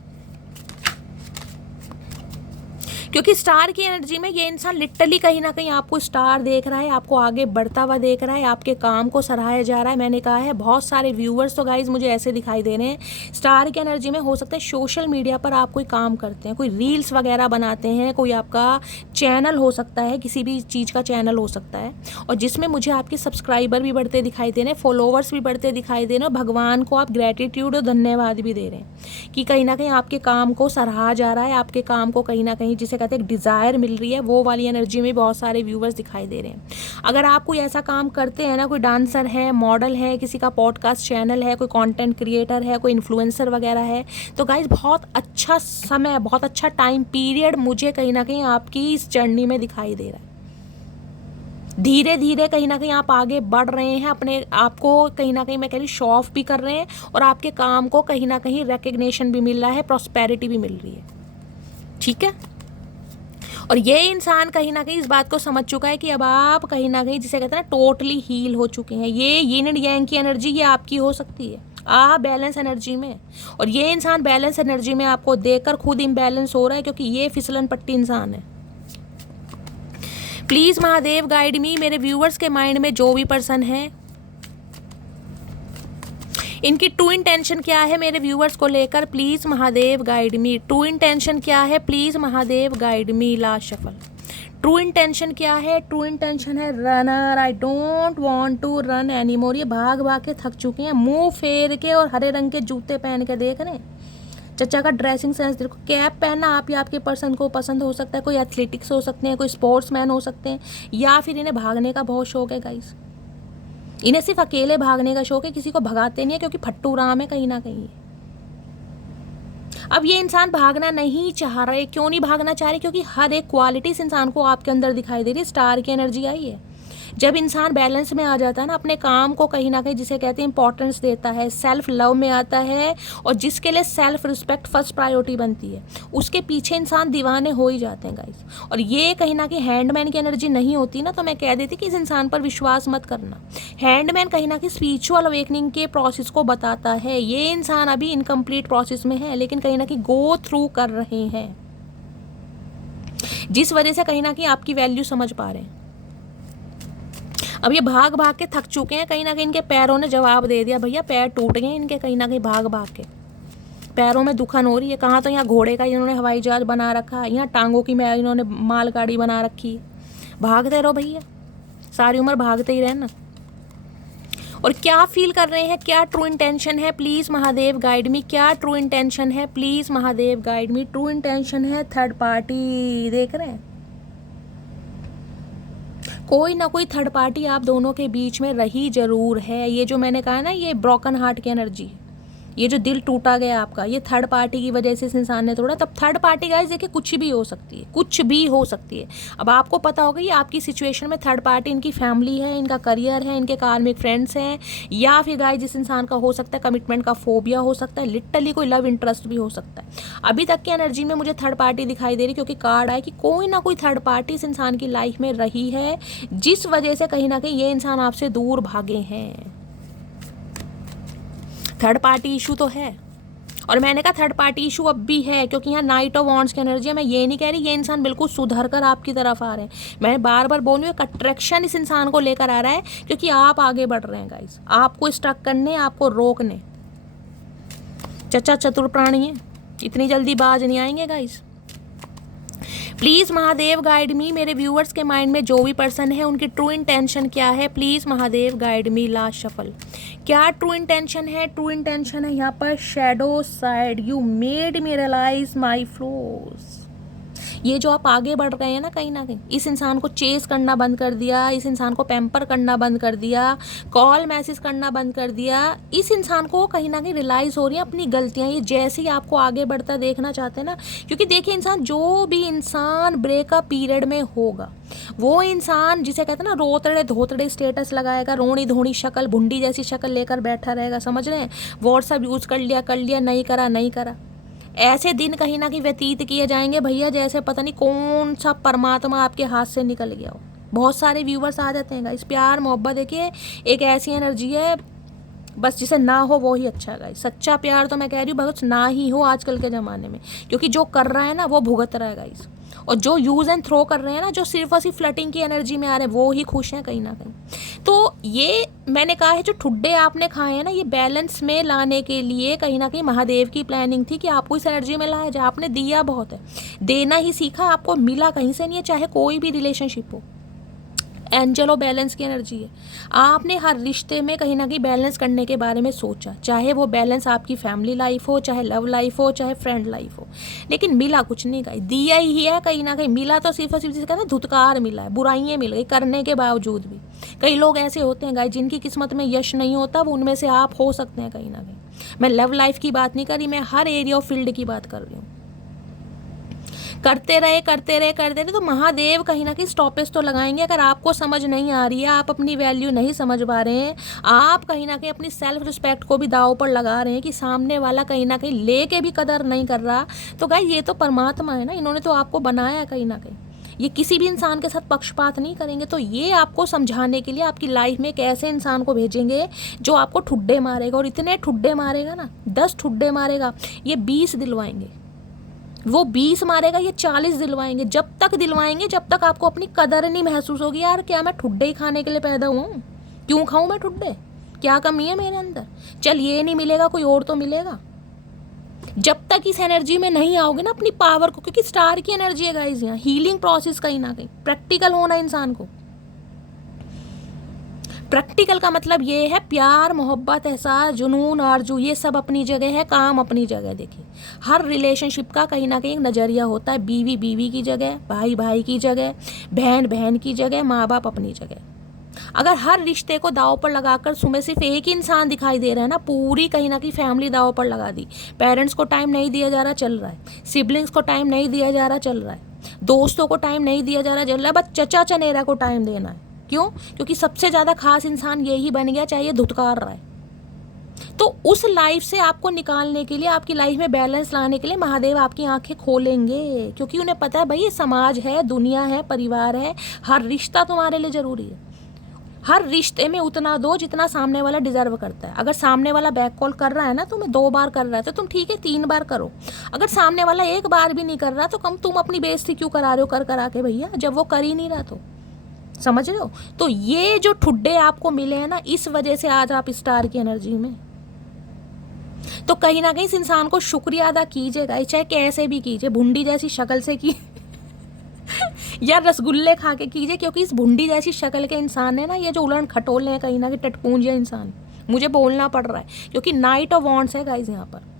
क्योंकि स्टार की एनर्जी में ये इंसान लिटरली कहीं ना कहीं आपको स्टार देख रहा है, आपको आगे बढ़ता हुआ देख रहा है, आपके काम को सराहाया जा रहा है। मैंने कहा है बहुत सारे व्यूवर्स तो गाइज मुझे ऐसे दिखाई दे रहे हैं स्टार की एनर्जी में। हो सकता है सोशल मीडिया पर आप कोई काम करते हैं, कोई रील्स वगैरह बनाते हैं, कोई आपका चैनल हो सकता है, किसी भी चीज़ का चैनल हो सकता है, और जिसमें मुझे आपके सब्सक्राइबर भी बढ़ते दिखाई दे रहे हैं, फॉलोवर्स भी बढ़ते दिखाई दे रहे हैं, और भगवान को आप ग्रेटिट्यूड और धन्यवाद भी दे रहे हैं कि कहीं ना कहीं आपके काम को सराहा जा रहा है, आपके काम को कहीं ना कहीं जिसे कहते हैं एक डिज़ायर मिल रही है। वो वाली एनर्जी में बहुत सारे व्यूवर्स दिखाई दे रहे हैं। अगर आप कोई ऐसा काम करते हैं ना, कोई डांसर है, मॉडल है, किसी का पॉडकास्ट चैनल है, कोई कंटेंट क्रिएटर है, कोई इन्फ्लुएंसर वगैरह है, तो गाइज बहुत अच्छा समय, बहुत अच्छा टाइम पीरियड मुझे कहीं ना कहीं आपकी इस जर्नी में दिखाई दे रहा है। धीरे धीरे कहीं ना कहीं आप आगे बढ़ रहे हैं, अपने आप को कहीं ना कहीं मैं कह रही शो ऑफ भी कर रहे हैं, और आपके काम को कहीं ना कहीं रिकग्निशन भी मिल रहा है, प्रॉस्पेरिटी भी मिल रही है। ठीक है, और ये इंसान कहीं ना कहीं इस बात को समझ चुका है कि अब आप कहीं ना कहीं जिसे कहते हैं ना टोटली हील हो चुके हैं। ये यिन एंड यांग की एनर्जी ये आपकी हो सकती है, आप बैलेंस एनर्जी में, और ये इंसान बैलेंस एनर्जी में आपको देखकर खुद इम्बैलेंस हो रहा है, क्योंकि ये फिसलन पट्टी इंसान है। प्लीज महादेव गाइड मी, मेरे व्यूअर्स के माइंड में जो भी पर्सन है, इनकी ट्रू इंटेंशन क्या है मेरे व्यूअर्स को लेकर, please Mahadev guide me. True intention क्या है, please Mahadev guide me. Last shuffle. True intention क्या है, ट्रू इंटेंशन है runner, I don't want to run any more. ये भाग भाग के थक चुके हैं, मुंह फेर के और हरे रंग के जूते पहन के देख रहे हैं। चचा का ड्रेसिंग सेंस देखो, कैप पहनना आप या आपके पर्सन को पसंद हो सकता है, कोई एथलेटिक्स हो सकते हैं, कोई स्पोर्ट्समैन हो सकते हैं, या फिर इन्हें भागने का बहुत शौक है गाइस। इन्हें सिर्फ अकेले भागने का शौक है, किसी को भगाते नहीं है, क्योंकि फट्टू राम है कहीं ना कहीं। अब ये इंसान भागना नहीं चाह रहे, क्यों नहीं भागना चाह रहे, क्योंकि हर एक क्वालिटी इस इंसान को आपके अंदर दिखाई दे रही है। स्टार की एनर्जी आई है। जब इंसान बैलेंस में आ जाता है ना, अपने काम को कहीं ना कहीं जिसे कहते हैं इंपॉर्टेंस देता है, सेल्फ लव में आता है, और जिसके लिए सेल्फ रिस्पेक्ट फर्स्ट प्रायोरिटी बनती है, उसके पीछे इंसान दीवाने हो ही जाते हैं गाइस। और ये कहीं ना कहीं हैंडमैन की एनर्जी नहीं होती ना, तो मैं कह देती कि इस इंसान पर विश्वास मत करना। हैंडमैन कहीं ना कहीं स्पिरिचुअल अवेकनिंग के प्रोसेस को बताता है। ये इंसान अभी इनकम्प्लीट प्रोसेस में है, लेकिन कहीं ना कहीं गो थ्रू कर रहे हैं, जिस वजह से कहीं ना कहीं आपकी वैल्यू समझ पा रहे हैं। अब ये भाग भाग के थक चुके हैं, कहीं ना कहीं इनके पैरों ने जवाब दे दिया, भैया पैर टूट गए इनके, कहीं ना कहीं भाग भाग के पैरों में दुखन हो रही है। कहाँ तो यहाँ घोड़े का इन्होंने हवाई जहाज बना रखा है, यहाँ टांगों की में इन्होंने मालगाड़ी बना रखी है। भागते रहो भैया, सारी उम्र भागते ही रहना। और क्या फील कर रहे हैं, क्या ट्रू इंटेंशन है, प्लीज महादेव गाइड मी। क्या ट्रू इंटेंशन है, please Mahadev guide me. True intention है थर्ड पार्टी, देख रहे हैं कोई ना कोई थर्ड पार्टी आप दोनों के बीच में रही जरूर है। ये जो मैंने कहा ना, ये ब्रोकन हार्ट की एनर्जी है, ये जो दिल टूटा गया आपका, ये थर्ड पार्टी की वजह से इस इंसान ने तोड़ा। तब थर्ड पार्टी गाइस देखिए कुछ भी हो सकती है, कुछ भी हो सकती है। अब आपको पता होगा ये आपकी सिचुएशन में थर्ड पार्टी इनकी फैमिली है, इनका करियर है, इनके कार्मिक फ्रेंड्स हैं, या फिर गाइस जिस इंसान का हो सकता है कमिटमेंट का फोबिया हो सकता है, लिटरली कोई लव इंटरेस्ट भी हो सकता है। अभी तक की एनर्जी में मुझे थर्ड पार्टी दिखाई दे रही, क्योंकि कार्ड आए कि कोई ना कोई थर्ड पार्टी इस इंसान की लाइफ में रही है, जिस वजह से कहीं ना कहीं ये इंसान आपसे दूर भागे हैं। थर्ड पार्टी इशू तो है, और मैंने कहा थर्ड पार्टी इशू अब भी है, क्योंकि यहाँ नाइट ऑफ वॉन्ड्स की एनर्जी है। मैं ये नहीं कह रही ये इंसान बिल्कुल सुधर कर आपकी तरफ आ रहे हैं, मैं बार बार बोल रही हूँ एक अट्रैक्शन इस इंसान को लेकर आ रहा है, क्योंकि आप आगे बढ़ रहे हैं गाइस, आपको स्टक करने, आपको रोकने। चचा चतुर प्राणी है, इतनी जल्दी बाज नहीं आएंगे गाइस। प्लीज़ महादेव गाइड मी, मेरे व्यूअर्स के माइंड में जो भी पर्सन है उनकी ट्रू इंटेंशन क्या है, please Mahadev guide me. Last shuffle. क्या ट्रू इंटेंशन है, ट्रू इंटेंशन है यहाँ पर shadow side, you made me realise my flaws. ये जो आप आगे बढ़ रहे हैं ना कहीं इस इंसान को चेस करना बंद कर दिया, इस इंसान को पैम्पर करना बंद कर दिया, कॉल मैसेज करना बंद कर दिया, इस इंसान को कहीं ना कहीं रियलाइज़ हो रही है अपनी गलतियाँ। ये जैसे ही आपको आगे बढ़ता देखना चाहते हैं ना, क्योंकि देखिए इंसान, जो भी इंसान ब्रेकअप पीरियड में होगा, वो इंसान जिसे कहते हैं ना रोतड़े धोतड़े स्टेटस लगाएगा, रोनी धोनी शक्ल, भुंडी जैसी शक्ल लेकर बैठा रहेगा, समझ रहे हैं। व्हाट्सएप यूज़ कर लिया, नहीं करा। ऐसे दिन कहीं ना कहीं व्यतीत किए जाएंगे भैया, जैसे पता नहीं कौन सा परमात्मा आपके हाथ से निकल गया हो। बहुत सारे व्यूवर्स आ जाते हैं। इस प्यार मोहब्बत देखिए एक ऐसी एनर्जी है, बस जिसे ना हो वो ही अच्छा है। सच्चा प्यार तो मैं कह रही हूँ बस ना ही हो आजकल के ज़माने में, क्योंकि जो कर रहा है ना वो भुगत रहा है गाइस, और जो यूज़ एंड थ्रो कर रहे हैं ना, जो सिर्फ और सिर्फ फ्लटिंग की एनर्जी में आ रहे हैं, वो ही खुश हैं कहीं ना कहीं। तो ये मैंने कहा है जो ठुड्डे आपने खाए हैं ना, ये बैलेंस में लाने के लिए कहीं ना कहीं महादेव की प्लानिंग थी कि आपको इस एनर्जी में लाया जाए। आपने दिया बहुत है, देना ही सीखा, आपको मिला कहीं से नहीं है, चाहे कोई भी रिलेशनशिप हो। एंजल ऑफ बैलेंस की एनर्जी है। आपने हर रिश्ते में कहीं ना कहीं बैलेंस करने के बारे में सोचा, चाहे वो बैलेंस आपकी फैमिली लाइफ हो, चाहे लव लाइफ हो, चाहे फ्रेंड लाइफ हो, लेकिन मिला कुछ नहीं गाइस, दिया ही है कहीं ना कहीं। मिला तो सिर्फ और सिर्फ जिसे कहते हैं धुतकार मिला है, बुराइयाँ मिल गई करने के बावजूद भी। कई लोग ऐसे होते हैं गाइस जिनकी किस्मत में यश नहीं होता, वो उनमें से आप हो सकते हैं कहीं ना कहीं। मैं लव लाइफ की बात नहीं कर रही, मैं हर एरिया ऑफ फील्ड की बात कर रही हूँ। करते रहे तो महादेव कहीं ना कहीं स्टॉपेज तो लगाएंगे। अगर आपको समझ नहीं आ रही है, आप अपनी वैल्यू नहीं समझ पा रहे हैं, आप कहीं ना कहीं अपनी सेल्फ रिस्पेक्ट को भी दांव पर लगा रहे हैं कि सामने वाला कहीं ना कहीं लेके भी कदर नहीं कर रहा, तो गाइस ये तो परमात्मा है ना, इन्होंने तो आपको बनाया कहीं ना कहीं। ये किसी भी इंसान के साथ पक्षपात नहीं करेंगे। तो ये आपको समझाने के लिए आपकी लाइफ में एक ऐसे इंसान को भेजेंगे जो आपको ठुड्डे मारेगा, और इतने ठुड्डे मारेगा ना, 10 ठुड्डे मारेगा, ये 20 दिलवाएंगे। वो 20 मारेगा, ये 40 दिलवाएंगे। जब तक दिलवाएंगे जब तक आपको अपनी कदर नहीं महसूस होगी। यार क्या मैं ठुड्डे ही खाने के लिए पैदा हुआ हूँ? क्यों खाऊं मैं ठुड्डे? क्या कमी है मेरे अंदर? चल ये नहीं मिलेगा, कोई और तो मिलेगा। जब तक इस एनर्जी में नहीं आओगे ना अपनी पावर को, क्योंकि स्टार की एनर्जी है गाइस, यहाँ हीलिंग प्रोसेस कहीं ना कहीं प्रैक्टिकल होना इंसान को। प्रैक्टिकल का मतलब ये है प्यार, मोहब्बत, एहसास, जुनून, आरजू, ये सब अपनी जगह है, काम अपनी जगह। देखिए हर रिलेशनशिप का कहीं ना कहीं एक नज़रिया होता है। बीवी बीवी की जगह, भाई भाई की जगह, बहन बहन की जगह, माँ बाप अपनी जगह। अगर हर रिश्ते को दाव पर लगाकर सुबह सिर्फ एक ही इंसान दिखाई दे रहा है ना, पूरी कहीं ना कहीं फैमिली दाव पर लगा दी। पेरेंट्स को टाइम नहीं दिया जा रहा, चल रहा है। सिबलिंग्स को टाइम नहीं दिया जा रहा, चल रहा है। दोस्तों को टाइम नहीं दिया जा रहा, चल रहा है। बस चचा चनेरा को टाइम देना है। क्यों? क्योंकि सबसे ज़्यादा खास इंसान यही बन गया, चाहे धुतकार रहा है। तो उस लाइफ से आपको निकालने के लिए, आपकी लाइफ में बैलेंस लाने के लिए महादेव आपकी आंखें खोलेंगे, क्योंकि उन्हें पता है भाई ये समाज है, दुनिया है, परिवार है, हर रिश्ता तुम्हारे लिए ज़रूरी है। हर रिश्ते में उतना दो जितना सामने वाला डिजर्व करता है। अगर सामने वाला बैक कॉल कर रहा है ना, तुम्हें 2 बार कर रहा है, तो तुम ठीक है 3 बार करो। अगर सामने वाला 1 बार भी नहीं कर रहा, तो कम तुम अपनी बेइज्जती क्यों करा रहे हो कर करा के भैया, जब वो कर ही नहीं रहा तो। समझ रहे हो? तो ये जो ठुड्डे आपको मिले हैं ना, इस वजह से आज आप स्टार की एनर्जी में। तो कहीं ना कहीं इस इंसान को शुक्रिया अदा कीजिएगा, चाहे कैसे भी कीजिए, भुंडी जैसी शक्ल से की या रसगुल्ले खा के कीजिए, क्योंकि इस भुंडी जैसी शक्ल के इंसान है ना, ये जो उलट खटोले हैं कहीं ना कहीं टटपूंजिया इंसान, मुझे बोलना पड़ रहा है क्योंकि नाइट ऑफ वॉन्ड्स है गाइस। यहाँ पर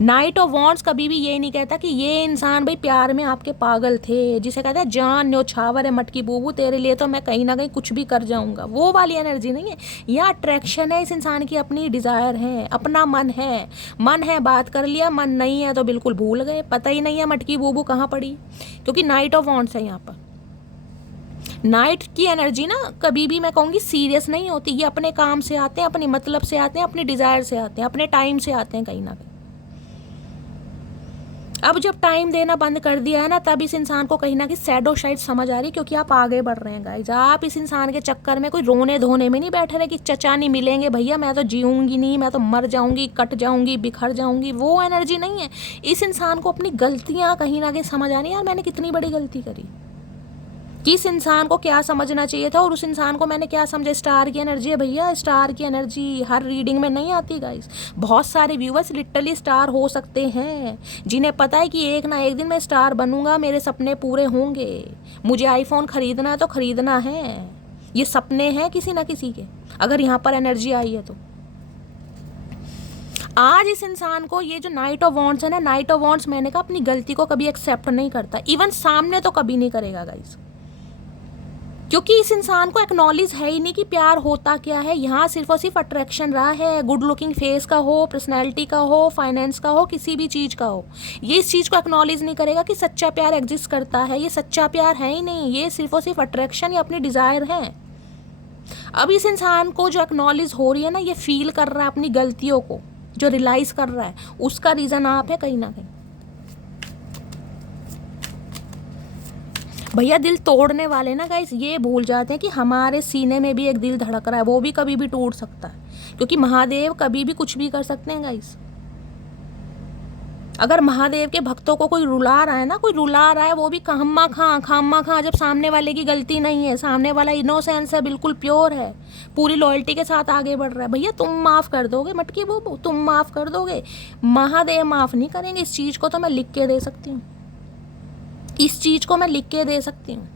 नाइट ऑफ वॉन्ड्स कभी भी ये नहीं कहता कि ये इंसान भाई प्यार में आपके पागल थे, जिसे कहता है जान न्योछावर है मटकी बूबू, तेरे लिए तो मैं कहीं ना कहीं कुछ भी कर जाऊंगा। वो वाली एनर्जी नहीं है। यह अट्रैक्शन है इस इंसान की, अपनी डिज़ायर है, अपना मन है। मन है बात कर लिया, मन नहीं है तो बिल्कुल भूल गए, पता ही नहीं है मटकी बूबू कहाँ पड़ी, क्योंकि नाइट ऑफ वॉन्ड्स है यहाँ पर। नाइट की एनर्जी ना कभी भी मैं कहूँगी सीरियस नहीं होती। ये अपने काम से आते हैं, अपने मतलब से आते हैं, अपनी डिज़ायर से आते हैं, अपने टाइम से आते हैं कहीं ना कहीं। अब जब टाइम देना बंद कर दिया है ना, तब इस इंसान को कहीं ना कहीं सैडो साइड समझ आ रही, क्योंकि आप आगे बढ़ रहे हैं गाइज। आप इस इंसान के चक्कर में कोई रोने धोने में नहीं बैठे रहे कि चचा नहीं मिलेंगे भैया, मैं तो जीऊंगी नहीं, मैं तो मर जाऊंगी, कट जाऊंगी, बिखर जाऊंगी। वो एनर्जी नहीं है। इस इंसान को अपनी गलतियां कहीं ना कहीं समझ आनी, यार मैंने कितनी बड़ी गलती करी, किस इंसान को क्या समझना चाहिए था और उस इंसान को मैंने क्या समझा। स्टार की एनर्जी है भैया, स्टार की एनर्जी हर रीडिंग में नहीं आती गाइस। बहुत सारे व्यूवर्स लिटरली स्टार हो सकते हैं, जिन्हें पता है कि एक ना एक दिन मैं स्टार बनूंगा, मेरे सपने पूरे होंगे, मुझे आईफोन खरीदना है तो खरीदना है। ये सपने हैं किसी ना किसी के, अगर यहाँ पर एनर्जी आई है तो। आज इस इंसान को ये जो नाइट ऑफ वॉन्ड्स है ना, नाइट ऑफ वॉन्ड्स मैंने कहा अपनी गलती को कभी एक्सेप्ट नहीं करता, इवन सामने तो कभी नहीं करेगा गाइस, क्योंकि इस इंसान को एक्नॉलेज है ही नहीं कि प्यार होता क्या है। यहाँ सिर्फ और सिर्फ अट्रैक्शन रहा है, गुड लुकिंग फेस का हो, पर्सनैलिटी का हो, फाइनेंस का हो, किसी भी चीज़ का हो। ये इस चीज़ को एक्नॉलेज नहीं करेगा कि सच्चा प्यार एग्जिस्ट करता है। ये सच्चा प्यार है ही नहीं, ये सिर्फ और सिर्फ अट्रैक्शन या अपनी डिज़ायर है। अब इस इंसान को जो एक्नॉलेज हो रही है ना, ये फील कर रहा है अपनी गलतियों को, जो रियलाइज़ कर रहा है, उसका रीज़न आप है कहीं ना कहीं। भैया दिल तोड़ने वाले ना गाइस ये भूल जाते हैं कि हमारे सीने में भी एक दिल धड़क रहा है, वो भी कभी भी टूट सकता है, क्योंकि महादेव कभी भी कुछ भी कर सकते हैं गाइस। अगर महादेव के भक्तों को कोई रुला रहा है ना, कोई रुला रहा है, वो भी खामा खां, जब सामने वाले की गलती नहीं है, सामने वाला इनोसेंस है, बिल्कुल प्योर है, पूरी लॉयल्टी के साथ आगे बढ़ रहा है, भैया तुम माफ़ कर दोगे मटकी बूबू, तुम माफ़ कर दोगे? महादेव माफ़ नहीं करेंगे। इस चीज़ को तो मैं लिख के दे सकती हूँ, इस चीज को मैं लिख के दे सकती हूँ।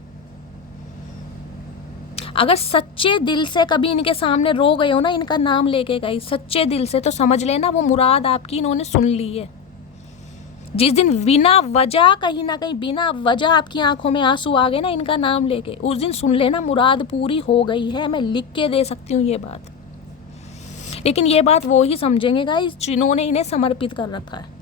अगर सच्चे दिल से कभी इनके सामने रो गए हो ना, इनका नाम लेके गई सच्चे दिल से, तो समझ लेना वो मुराद आपकी इन्होंने सुन ली है। जिस दिन बिना वजह, कहीं ना कहीं बिना वजह आपकी आंखों में आंसू आ गए ना इनका नाम लेके, उस दिन सुन लेना मुराद पूरी हो गई है। मैं लिख के दे सकती हूँ ये बात, लेकिन ये बात वो ही समझेंगे गाइस जिन्होंने इन्हें समर्पित कर रखा है।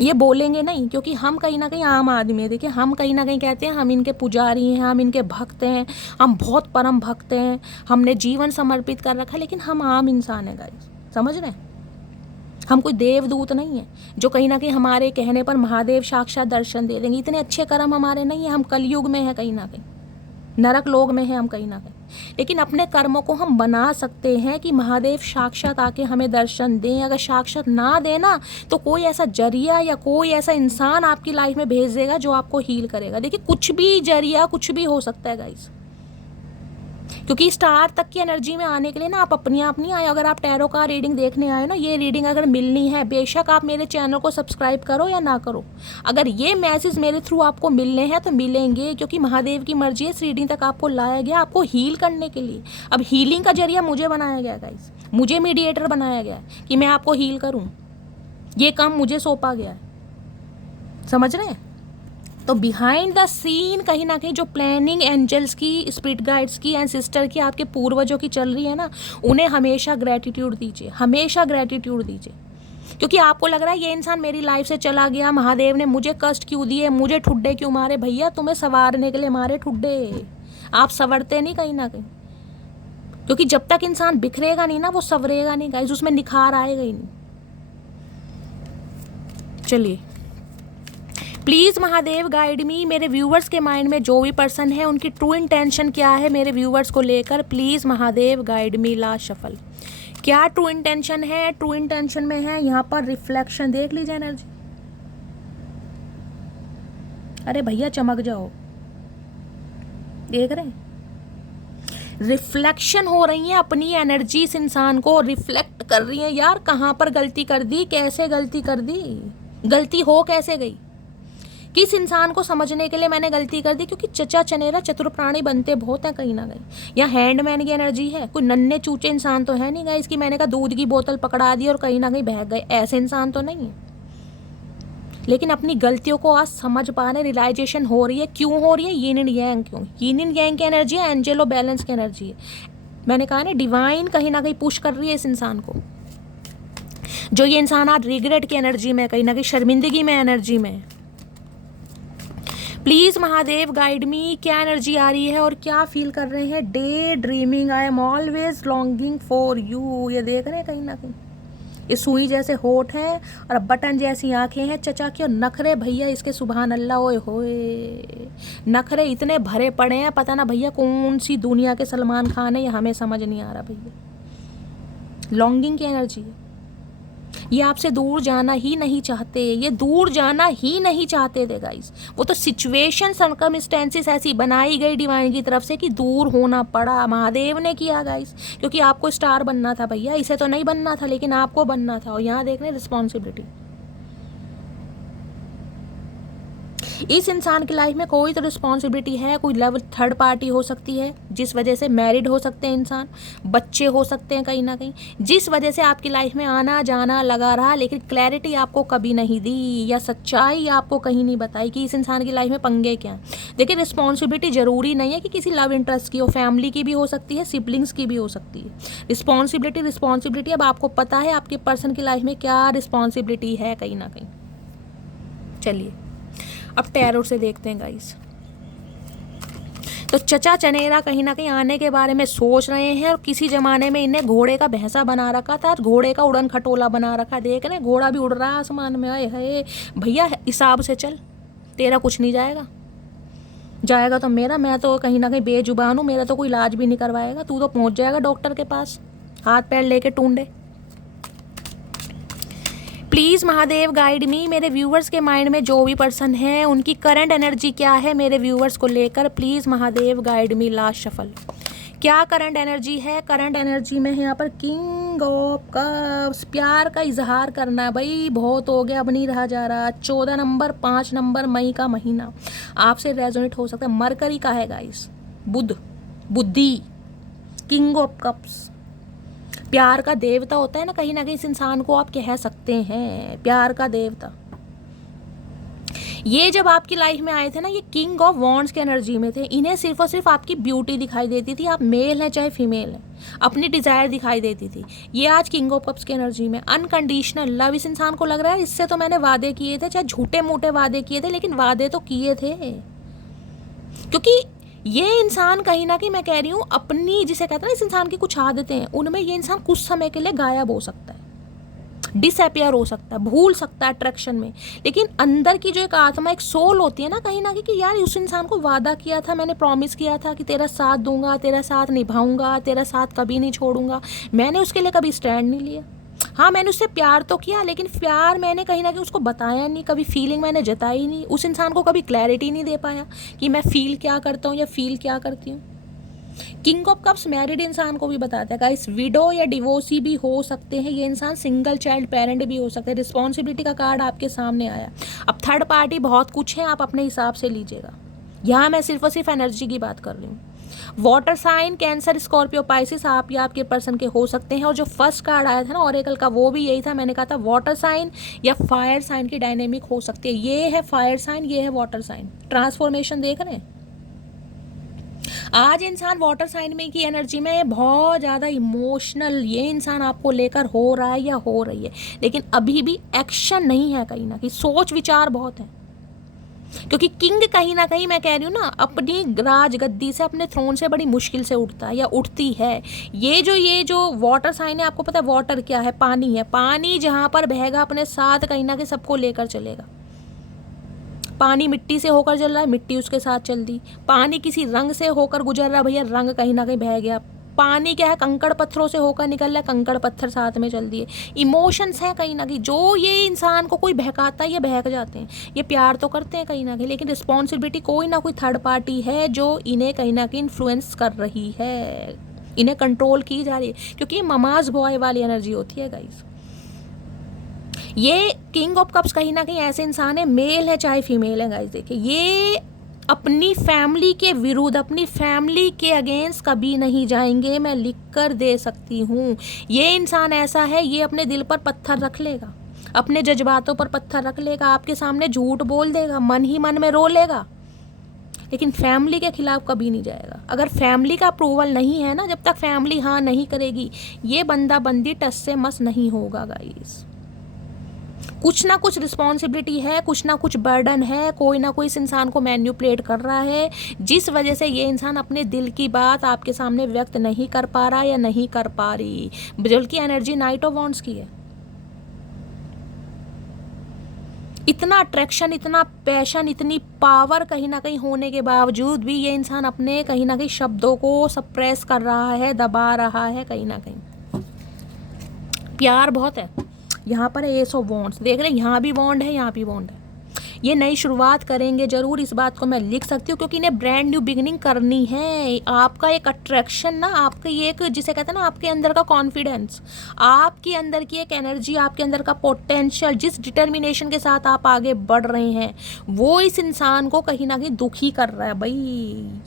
ये बोलेंगे नहीं, क्योंकि हम कहीं ना कहीं आम आदमी है। देखिए हम कहीं ना कहीं कहते हैं हम इनके पुजारी हैं, हम इनके भक्त हैं, हम बहुत परम भक्त हैं, हमने जीवन समर्पित कर रखा है, लेकिन हम आम इंसान है गाइस, समझ रहे हैं? हम कोई देवदूत नहीं है जो कहीं ना कहीं हमारे कहने पर महादेव साक्षात दर्शन दे देंगे। इतने अच्छे कर्म हमारे नहीं है, हम कलयुग में हैं, कहीं ना कहीं नरक लोग में हैं हम कहीं ना कहीं। लेकिन अपने कर्मों को हम बना सकते हैं कि महादेव साक्षात आके हमें दर्शन दें। अगर साक्षात ना देना तो कोई ऐसा जरिया या कोई ऐसा इंसान आपकी लाइफ में भेज देगा जो आपको हील करेगा। देखिए कुछ भी जरिया कुछ भी हो सकता है गाइस, क्योंकि स्टार तक की एनर्जी में आने के लिए ना आप अपने आप नहीं आए। अगर आप टैरो का रीडिंग देखने आए ना, ये रीडिंग अगर मिलनी है, बेशक आप मेरे चैनल को सब्सक्राइब करो या ना करो, अगर ये मैसेज मेरे थ्रू आपको मिलने हैं तो मिलेंगे, क्योंकि महादेव की मर्जी है इस रीडिंग तक आपको लाया गया आपको हील करने के लिए। अब हीलिंग का जरिया मुझे बनाया गया गाइस, मुझे मीडिएटर बनाया गया है कि मैं आपको हील करूँ, ये काम मुझे सौंपा गया है, समझ रहे हैं। तो बिहाइंड द सीन कहीं ना कहीं जो प्लानिंग एंजल्स की, स्पिरिट गाइड्स की एंड सिस्टर की, आपके पूर्वजों की चल रही है ना, उन्हें हमेशा ग्रेटिट्यूड दीजिए, हमेशा ग्रेटिट्यूड दीजिए। क्योंकि आपको लग रहा है ये इंसान मेरी लाइफ से चला गया, महादेव ने मुझे कष्ट क्यों दिए, मुझे ठुड्डे क्यों मारे। भैया तुम्हें संवारने के लिए मारे ठुड्डे, आप संवरते नहीं कहीं ना कहीं। क्योंकि जब तक इंसान बिखरेगा नहीं ना वो संवरेगा नहीं गाइस, उसमें निखार आएगा ही नहीं। चलिए प्लीज़ महादेव गाइड मी, मेरे व्यूवर्स के माइंड में जो भी पर्सन है उनकी ट्रू इंटेंशन क्या है मेरे व्यूवर्स को लेकर, please Mahadev guide me. Last shuffle, क्या ट्रू इंटेंशन है? ट्रू इंटेंशन में है यहाँ पर रिफ्लेक्शन, देख लीजिए एनर्जी। अरे भैया चमक जाओ, देख रहे हैं रिफ्लेक्शन हो रही है अपनी एनर्जी, इस इंसान को रिफ्लेक्ट कर रही है। यार कहाँ पर गलती कर दी, कैसे गलती कर दी, गलती हो कैसे गई, किस इंसान को समझने के लिए मैंने गलती कर दी। क्योंकि चचा चनेरा चतुर प्राणी बनते बहुत हैं कहीं ना कहीं। यहाँ हैंडमैन की एनर्जी है, कोई नन्हे चूचे इंसान तो है नहीं गाइस कि मैंने कहा दूध की बोतल पकड़ा दी और कहीं ना कहीं बह गए, ऐसे इंसान तो नहीं है। लेकिन अपनी गलतियों को आज समझ पा रहे, रियलाइजेशन हो रही है। क्यों हो रही है? यिन एंड यांग, क्यों यिन एंड यांग की एनर्जी है, एंजेलो बैलेंस की एनर्जी है। मैंने कहा ना डिवाइन कहीं ना कहीं पुश कर रही है इस इंसान को। जो ये इंसान आज रिग्रेट की एनर्जी में, कहीं ना कहीं शर्मिंदगी में एनर्जी में। प्लीज़ महादेव गाइड मी, क्या एनर्जी आ रही है और क्या फील कर रहे हैं? Day dreaming, I am always longing for you. ये देख रहे हैं कहीं ना कहीं ये सुई जैसे होठ है और बटन जैसी आंखें हैं चचा की, और नखरे भैया इसके सुभान अल्लाह, ओए होए नखरे इतने भरे पड़े हैं, पता ना भैया कौन सी दुनिया के सलमान खान है, ये हमें समझ नहीं आ रहा भैया। लॉन्गिंग की एनर्जी है, ये आपसे दूर जाना ही नहीं चाहते, ये दूर जाना ही नहीं चाहते थे गाइस। वो तो सिचुएशन सर्कमस्टेंसेस ऐसी बनाई गई डिवाइन की तरफ से कि दूर होना पड़ा। महादेव ने किया गाइस, क्योंकि आपको स्टार बनना था भैया, इसे तो नहीं बनना था लेकिन आपको बनना था। और यहाँ देख रहे रिस्पॉन्सिबिलिटी, इस इंसान की लाइफ में कोई तो रिस्पॉन्सिबिलिटी है, कोई लेवल थर्ड पार्टी हो सकती है जिस वजह से मैरिड हो सकते हैं इंसान, बच्चे हो सकते हैं कहीं ना कहीं, जिस वजह से आपकी लाइफ में आना जाना लगा रहा, लेकिन क्लैरिटी आपको कभी नहीं दी या सच्चाई आपको कहीं नहीं बताई कि इस इंसान की लाइफ में पंगे क्या हैं। देखिए रिस्पॉन्सिबिलिटी ज़रूरी नहीं है कि किसी लव इंटरेस्ट की हो, फैमिली की भी हो सकती है, सिबलिंग्स की भी हो सकती है। रिस्पॉन्सिबिलिटी अब आपको पता है आपके पर्सन की लाइफ में क्या रिस्पॉन्सिबिलिटी है कहीं ना कहीं। चलिए अब टैरो से देखते हैं गाइस। तो चचा चनेरा कहीं ना कहीं आने के बारे में सोच रहे हैं, और किसी ज़माने में इन्हें घोड़े का भैंसा बना रखा था, घोड़े का उड़न खटोला बना रखा। देख रहे घोड़ा भी उड़ रहा है आसमान में। आए है भैया हिसाब से चल, तेरा कुछ नहीं जाएगा, जाएगा तो मेरा। मैं तो कहीं ना कहीं बेजुबान हूँ, मेरा तो कोई इलाज भी नहीं करवाएगा, तू तो पहुँच जाएगा डॉक्टर के पास हाथ पैर लेके टूंडे। प्लीज़ महादेव गाइड मी, मेरे व्यूवर्स के माइंड में जो भी पर्सन है उनकी करंट एनर्जी क्या है मेरे व्यूवर्स को लेकर, please Mahadev guide me. Last shuffle, क्या करंट एनर्जी है? करंट एनर्जी में है यहाँ पर किंग ऑफ कप्स, प्यार का इजहार करना है भाई, बहुत हो गया अब नहीं रहा जा रहा। 14 नंबर 5 नंबर मई का महीना आपसे रेजोनेट हो सकता है। मरकरी का है गाइस, बुध, बुद्धि, किंग ऑफ कप्स, प्यार का देवता होता है ना कहीं ना कहीं इस इंसान को आप कह सकते हैं प्यार का देवता। ये जब आपकी लाइफ में आए थे ना, ये किंग ऑफ वॉन्ड्स के एनर्जी में थे। इन्हें सिर्फ और सिर्फ आपकी ब्यूटी दिखाई देती थी, आप मेल हैं चाहे फीमेल हैं, अपनी डिजायर दिखाई देती थी। ये आज किंग ऑफ कप्स की एनर्जी में अनकंडीशनल लव। इस इंसान को लग रहा है इससे तो मैंने वादे किए थे, चाहे झूठे मूठे वादे किए थे, लेकिन वादे तो किए थे। क्योंकि ये इंसान कहीं ना कहीं मैं कह रही हूँ अपनी, जिसे कहते हैं ना इस इंसान की कुछ आदतें हैं, उनमें ये इंसान कुछ समय के लिए गायब हो सकता है। डिसअपियर हो सकता है, भूल सकता है अट्रैक्शन में। लेकिन अंदर की जो एक आत्मा, एक सोल होती है ना कहीं कि यार उस इंसान को वादा किया था, मैंने प्रॉमिस किया था कि तेरा साथ दूंगा, तेरा साथ निभाऊंगा, तेरा साथ कभी नहीं छोड़ूंगा, मैंने उसके लिए कभी स्टैंड नहीं लिया। हाँ, मैंने उससे प्यार तो किया, लेकिन प्यार मैंने कहीं उसको बताया नहीं, कभी फीलिंग मैंने जताई नहीं, उस इंसान को कभी क्लैरिटी नहीं दे पाया कि मैं फील क्या करता हूँ या फील क्या करती हूँ। किंग ऑफ कप्स मैरिड इंसान को भी बताता है गाइस, विडो या डिवोर्सी भी हो सकते हैं ये इंसान, सिंगल चाइल्ड पेरेंट भी हो सकते हैं। रिस्पॉन्सिबिलिटी का कार्ड आपके सामने आया। अब थर्ड पार्टी बहुत कुछ है, आप अपने हिसाब से लीजिएगा, यहाँ मैं सिर्फ और सिर्फ एनर्जी की बात कर रही हूँ। Water sign, Cancer, Scorpio, Pisces आप या आपके पर्सन के हो सकते हैं। और जो फर्स्ट कार्ड आया था ना ऑरेकल का, वो भी यही था, मैंने कहा था वाटर साइन या फायर साइन की डायनेमिक हो सकती है। ये है फायर साइन, ये है वाटर साइन। ट्रांसफॉर्मेशन देख रहे हैं। आज इंसान वाटर साइन में की एनर्जी में बहुत ज़्यादा इमोशनल ये इंसान आपको लेकर हो रहा है या हो रही है, लेकिन अभी भी एक्शन नहीं है, कहीं ना कहीं सोच विचार बहुत है। क्योंकि किंग कहीं ना कहीं मैं कह रही हूँ ना, अपनी राज गद्दी से, अपने थ्रोन से बड़ी मुश्किल से उठता है या उठती है। ये जो वाटर साइन है, आपको पता है वाटर क्या है? पानी है। पानी जहाँ पर बहेगा अपने साथ कहीं ना कहीं सबको लेकर चलेगा। पानी मिट्टी से होकर चल रहा है, मिट्टी उसके साथ चल दी। पानी किसी रंग से होकर गुजर रहा है, भैया रंग कहीं ना कहीं बह गया। पानी क्या है? कंकड़ पत्थरों से होकर निकल रहा है, कंकड़ पत्थर साथ में चल दिए। इमोशंस हैं कहीं ना कहीं, जो ये इंसान को कोई बहकाता है, ये बहक जाते हैं। ये प्यार तो करते हैं कहीं ना कहीं, लेकिन रिस्पॉन्सिबिलिटी कोई ना कोई थर्ड पार्टी है जो इन्हें कहीं ना कहीं इन्फ्लुएंस कर रही है, इन्हें कंट्रोल की जा रही है, क्योंकि ये ममाज बॉय वाली एनर्जी होती है गाइस। ये किंग ऑफ कप्स कहीं ना कहीं ऐसे इंसान है, मेल है चाहे फीमेल है गाइस, देखिए ये अपनी फैमिली के विरुद्ध, अपनी फैमिली के अगेंस्ट कभी नहीं जाएंगे, मैं लिख कर दे सकती हूँ। ये इंसान ऐसा है, ये अपने दिल पर पत्थर रख लेगा, अपने जज्बातों पर पत्थर रख लेगा, आपके सामने झूठ बोल देगा, मन ही मन में रो लेगा, लेकिन फैमिली के खिलाफ कभी नहीं जाएगा। अगर फैमिली का अप्रूवल नहीं है ना, जब तक फैमिली हाँ नहीं करेगी, ये बंदा बंदी टस से मस नहीं होगा गाइस। कुछ ना कुछ रिस्पॉन्सिबिलिटी है, कुछ ना कुछ बर्डन है, कोई ना कोई इस इंसान को मैन्युपुलेट कर रहा है, जिस वजह से ये इंसान अपने दिल की बात आपके सामने व्यक्त नहीं कर पा रहा या नहीं कर पा रही। बल्कि एनर्जी नाइट ऑफ वॉन्ड्स की है। इतना अट्रैक्शन, इतना पैशन, इतनी पावर कहीं ना कहीं होने के बावजूद भी ये इंसान अपने कहीं ना कहीं शब्दों को सप्रेस कर रहा है, दबा रहा है कहीं ना कहीं। प्यार बहुत है। यहाँ पर है एस ऑफ वॉन्ड्स, देख रहे हैं, यहाँ भी बॉन्ड है, यहाँ भी बॉन्ड है। ये नई शुरुआत करेंगे जरूर, इस बात को मैं लिख सकती हूँ, क्योंकि इन्हें ब्रांड न्यू बिगिनिंग करनी है। आपका एक अट्रैक्शन ना, आपका ये एक जिसे कहते हैं ना, आपके अंदर का कॉन्फिडेंस, आपके अंदर की एक एनर्जी, आपके अंदर का पोटेंशियल, जिस डिटर्मिनेशन के साथ आप आगे बढ़ रहे हैं, वो इस इंसान को कहीं ना कहीं दुखी कर रहा है भाई।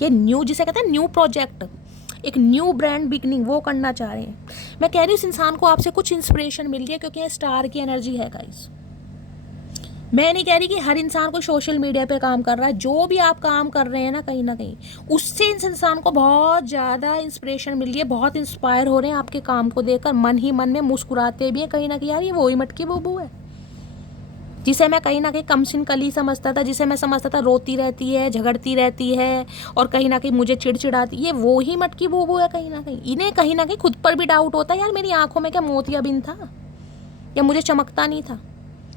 ये न्यू जिसे कहते हैं न्यू प्रोजेक्ट, एक न्यू ब्रांड बिगनिंग वो करना चाह रहे हैं। मैं कह रही हूँ इस इंसान को आपसे कुछ इंस्पिरेशन मिल गया, क्योंकि ये स्टार की एनर्जी है गाइस। मैं नहीं कह रही कि हर इंसान को सोशल मीडिया पे काम कर रहा है, जो भी आप काम कर रहे हैं ना कहीं उससे इस इंसान को बहुत ज़्यादा इंस्पिरेशन मिल रही है, बहुत इंस्पायर हो रहे हैं आपके काम को देखकर, मन ही मन में मुस्कुराते भी हैं कहीं ना कहीं, यार ये वही मटकी बुबू है जिसे मैं कहीं ना कहीं कमसिन कली समझता था, जिसे मैं समझता था रोती रहती है, झगड़ती रहती है और कहीं ना कहीं मुझे चिड़चिड़ाती, ये वो ही मटकी बूबू है कहीं ना कहीं। इन्हें कहीं ना कहीं खुद पर भी डाउट होता है, यार मेरी आंखों में क्या मोतियाबिंद था या मुझे चमकता नहीं था।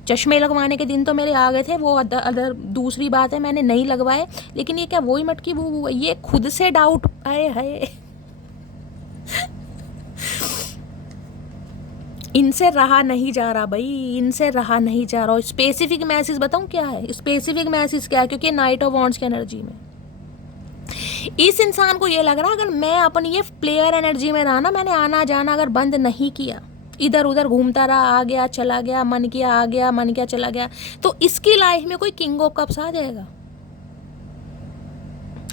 चश्मे लगवाने के दिन तो मेरे आ गए थे, वो अदर दूसरी बात है, मैंने नहीं लगवाए, लेकिन ये क्या वही मटकी बूबू है? ये खुद से डाउट आए है। इनसे रहा नहीं जा रहा भाई, इनसे रहा नहीं जा रहा। स्पेसिफिक मैसेज बताऊं क्या है? स्पेसिफिक मैसेज क्या है? क्योंकि नाइट ऑफ वॉन्ड्स की एनर्जी में इस इंसान को ये लग रहा है, अगर मैं अपनी ये प्लेयर एनर्जी में रहा ना, मैंने आना जाना अगर बंद नहीं किया, इधर उधर घूमता रहा, आ गया चला गया, मन किया आ गया, मन किया चला गया, तो इसकी लाइफ में कोई किंग ऑफ कप्स आ जाएगा।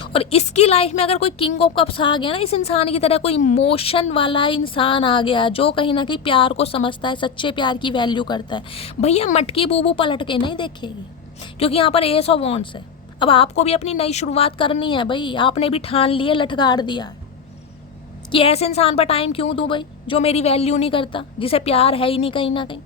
और इसकी लाइफ में अगर कोई किंग ऑफ कप्स आ गया ना, इस इंसान की तरह कोई इमोशन वाला इंसान आ गया, जो कहीं ना कहीं प्यार को समझता है, सच्चे प्यार की वैल्यू करता है, भैया मटकी बूबू पलट के नहीं देखेगी, क्योंकि यहाँ पर एस ऑफ वॉन्ड्स है। अब आपको भी अपनी नई शुरुआत करनी है भाई, आपने भी ठान लिया, लटकाड़ दिया कि ऐसे इंसान पर टाइम क्यों दूं भाई जो मेरी वैल्यू नहीं करता, जिसे प्यार है ही नहीं कहीं ना कहीं।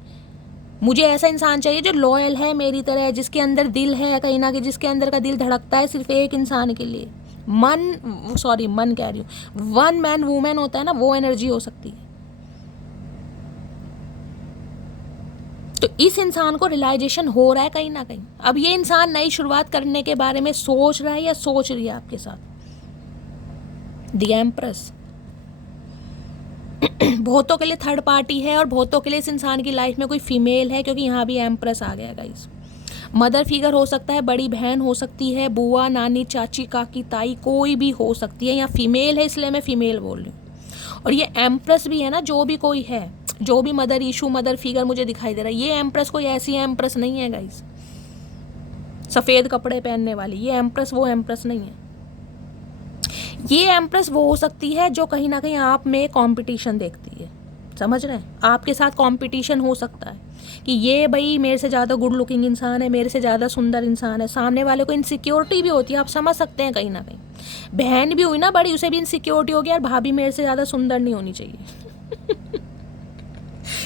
मुझे ऐसा इंसान चाहिए जो लॉयल है मेरी तरह, जिसके अंदर दिल है कहीं ना कहीं, जिसके अंदर का दिल धड़कता है सिर्फ एक इंसान के लिए। मन कह रही हूँ, वन मैन वूमेन होता है ना, वो एनर्जी हो सकती है। तो इस इंसान को रियलाइजेशन हो रहा है कहीं ना कहीं। अब ये इंसान नई शुरुआत करने के बारे में सोच रहा है या सोच रही है आपके साथ। द एम्प्रेस बहुतों के लिए थर्ड पार्टी है और बहुतों के लिए इस इंसान की लाइफ में कोई फीमेल है, क्योंकि यहाँ भी एम्प्रेस आ गया गाइस। मदर फिगर हो सकता है, बड़ी बहन हो सकती है, बुआ, नानी, चाची, काकी, ताई, कोई भी हो सकती है। यहाँ फीमेल है इसलिए मैं फीमेल बोल रही हूँ। और ये एम्प्रेस भी है ना, जो भी कोई है, जो भी मदर इशू, मदर फिगर मुझे दिखाई दे रहा है, ये एम्प्रेस कोई ऐसी एम्प्रेस नहीं है गाइस सफ़ेद कपड़े पहनने वाली। ये एम्प्रेस वो एम्प्रेस नहीं है। ये एम्प्रेस वो हो सकती है जो कहीं ना कहीं आप में कंपटीशन देखती है, समझ रहे हैं? आपके साथ कंपटीशन हो सकता है कि ये भाई मेरे से ज़्यादा गुड लुकिंग इंसान है, मेरे से ज़्यादा सुंदर इंसान है। सामने वाले को इनसिक्योरिटी भी होती है, आप समझ सकते हैं कहीं ना कहीं। बहन भी हुई ना बड़ी, उसे भी इनसिक्योरिटी होगी, यार भाभी मेरे से ज़्यादा सुंदर नहीं होनी चाहिए।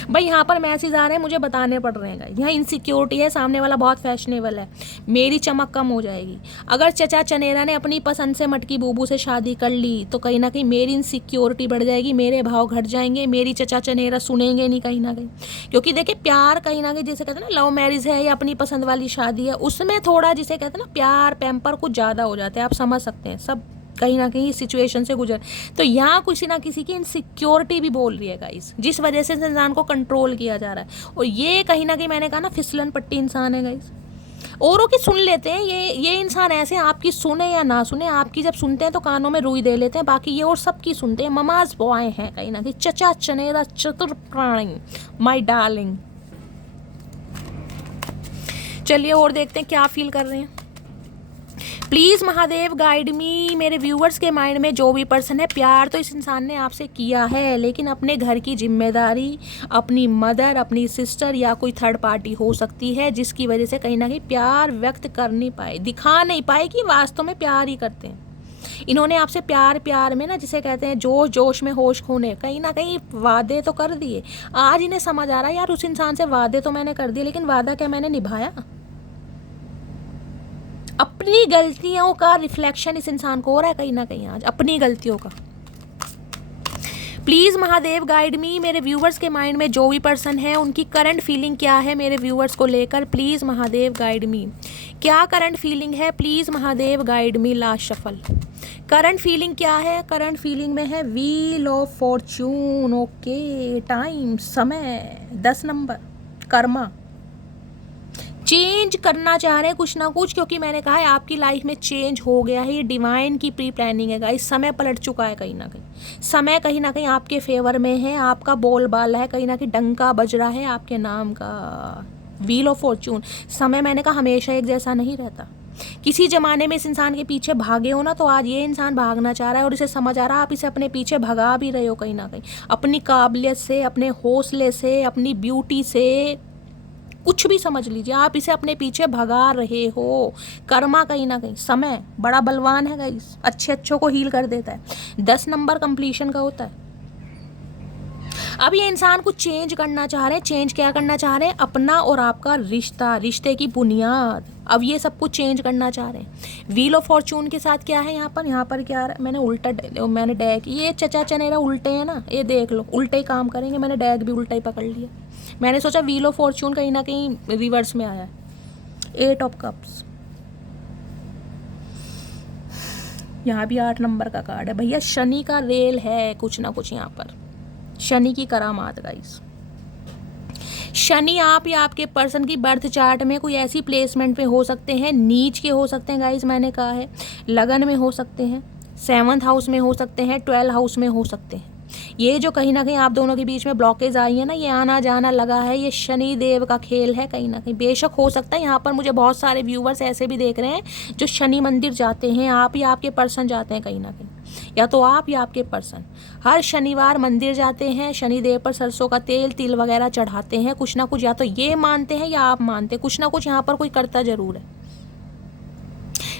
भाई यहाँ पर मैसेज आ रहे हैं, मुझे बताने पड़ रहे हैं। यहाँ इनसिक्योरिटी है, सामने वाला बहुत फैशनेबल है, मेरी चमक कम हो जाएगी। अगर चचा चनेरा ने अपनी पसंद से मटकी बूबू से शादी कर ली तो कहीं ना कहीं मेरी इनसिक्योरिटी बढ़ जाएगी, मेरे भाव घट जाएंगे, मेरी चचा चनेरा सुनेंगे नहीं कहीं ना कहीं। क्योंकि देखिए प्यार कहीं ना कहीं, जैसे कहते हैं ना लव मैरिज है या अपनी पसंद वाली शादी है, उसमें थोड़ा जिसे कहते हैं ना प्यार पैम्पर कुछ ज़्यादा हो जाता है। आप समझ सकते हैं, सब कहीं ना कहीं सिचुएशन से गुजर। तो यहाँ किसी ना किसी की इनसिक्योरिटी भी बोल रही है गाइस, जिस वजह से इंसान को कंट्रोल किया जा रहा है। और ये कहीं ना कहीं मैंने कहा ना फिसलन पट्टी इंसान है गाइस। औरों की सुन लेते हैं, ये इंसान ऐसे आपकी सुने या ना सुने, आपकी जब सुनते हैं तो कानों में रुई दे लेते हैं, बाकी ये और सबकी सुनते हैं। ममाज बॉय हैं कहीं ना कहीं, चचा चनेरा चतुर प्राणी, माय डार्लिंग। चलिए और देखते हैं क्या फील कर रहे हैं। प्लीज़ महादेव गाइड मी। मेरे व्यूवर्स के माइंड में जो भी पर्सन है, प्यार तो इस इंसान ने आपसे किया है, लेकिन अपने घर की जिम्मेदारी, अपनी मदर, अपनी सिस्टर या कोई थर्ड पार्टी हो सकती है, जिसकी वजह से कहीं ना कहीं प्यार व्यक्त कर नहीं पाए, दिखा नहीं पाए कि वास्तव में प्यार ही करते हैं। इन्होंने आपसे प्यार में ना, जिसे कहते हैं जोश जोश में होश खोने, कहीं ना कहीं वादे तो कर दिए। आज इन्हें समझ आ रहा है यार उस इंसान से वादे तो मैंने कर दिए, लेकिन वादा क्या मैंने निभाया? अपनी गलतियों का रिफ्लेक्शन इस इंसान को हो रहा है कहीं ना कहीं आज, अपनी गलतियों का। प्लीज़ महादेव गाइड मी। मेरे व्यूवर्स के माइंड में जो भी पर्सन है, उनकी करंट फीलिंग क्या है मेरे व्यूवर्स को लेकर, प्लीज़ महादेव गाइड मी। क्या करंट फीलिंग है, please Mahadev guide me. Last shuffle. Current feeling क्या है? करंट फीलिंग में है wheel of Fortune. Okay, time, समय, 10 नंबर, कर्मा। चेंज करना चाह रहे हैं कुछ ना कुछ, क्योंकि मैंने कहा है आपकी लाइफ में चेंज हो गया है। ये डिवाइन की प्री प्लानिंग है गाइस। समय पलट चुका है कहीं ना कहीं, समय कहीं ना कहीं आपके फेवर में है, आपका बोलबाला है, कहीं ना कहीं डंका बज रहा है आपके नाम का। Wheel of Fortune. समय मैंने कहा हमेशा एक जैसा नहीं रहता। किसी जमाने में इस इंसान के पीछे भागे हो ना, तो आज ये इंसान भागना चाह रहा है और इसे समझ आ रहा है आप इसे अपने पीछे भगा भी रहे हो कहीं ना कहीं, अपनी काबिलियत से, अपने हौसले से, अपनी ब्यूटी से, कुछ भी समझ लीजिए, आप इसे अपने पीछे भगा रहे हो। कर्मा कहीं ना कहीं। समय बड़ा बलवान है गाइस, अच्छों को हील कर देता है। 10 नंबर कंप्लीशन का होता है। अब ये इंसान कुछ चेंज करना चाह रहे हैं। चेंज क्या करना चाह रहे हैं? अपना और आपका रिश्ता, रिश्ते की बुनियाद। अब ये सब कुछ चेंज करना चाह रहे हैं। व्हील ऑफ फॉर्च्यून के साथ क्या है यहाँ पर क्या मैंने उल्टा, मैंने डैग, ये चचा चनेरा उल्टे हैं ना, ये देख लो, उल्टे ही काम करेंगे। मैंने डैग भी उल्टा ही पकड़ लिया। मैंने सोचा व्हील ऑफ फॉर्च्यून कहीं ना कहीं रिवर्स में आया है। 8 ऑफ कप्स। यहाँ भी 8 नंबर का कार्ड है भैया। शनि का रेल है कुछ ना कुछ यहाँ पर, शनि की करामात गाइस। शनि आप या आपके पर्सन की बर्थ चार्ट में कोई ऐसी प्लेसमेंट में हो सकते हैं, नीच के हो सकते हैं गाइस, मैंने कहा है, लगन में हो सकते हैं, 7th हाउस में हो सकते हैं, 12th हाउस में हो सकते हैं। ये जो कहीं ना कहीं आप दोनों के बीच में ब्लॉकेज आई है ना, ये आना जाना लगा है, ये शनि देव का खेल है कहीं ना कहीं। बेशक हो सकता है यहाँ पर मुझे बहुत सारे व्यूवर्स ऐसे भी देख रहे हैं जो शनि मंदिर जाते हैं, आप या आपके पर्सन जाते हैं कहीं ना कहीं, या तो आप या आपके पर्सन हर शनिवार मंदिर जाते हैं, शनिदेव पर सरसों का तेल, तिल वगैरह चढ़ाते हैं। कुछ ना कुछ या तो ये मानते हैं या आप मानते हैं, कुछ ना कुछ यहाँ पर कोई करता जरूर है,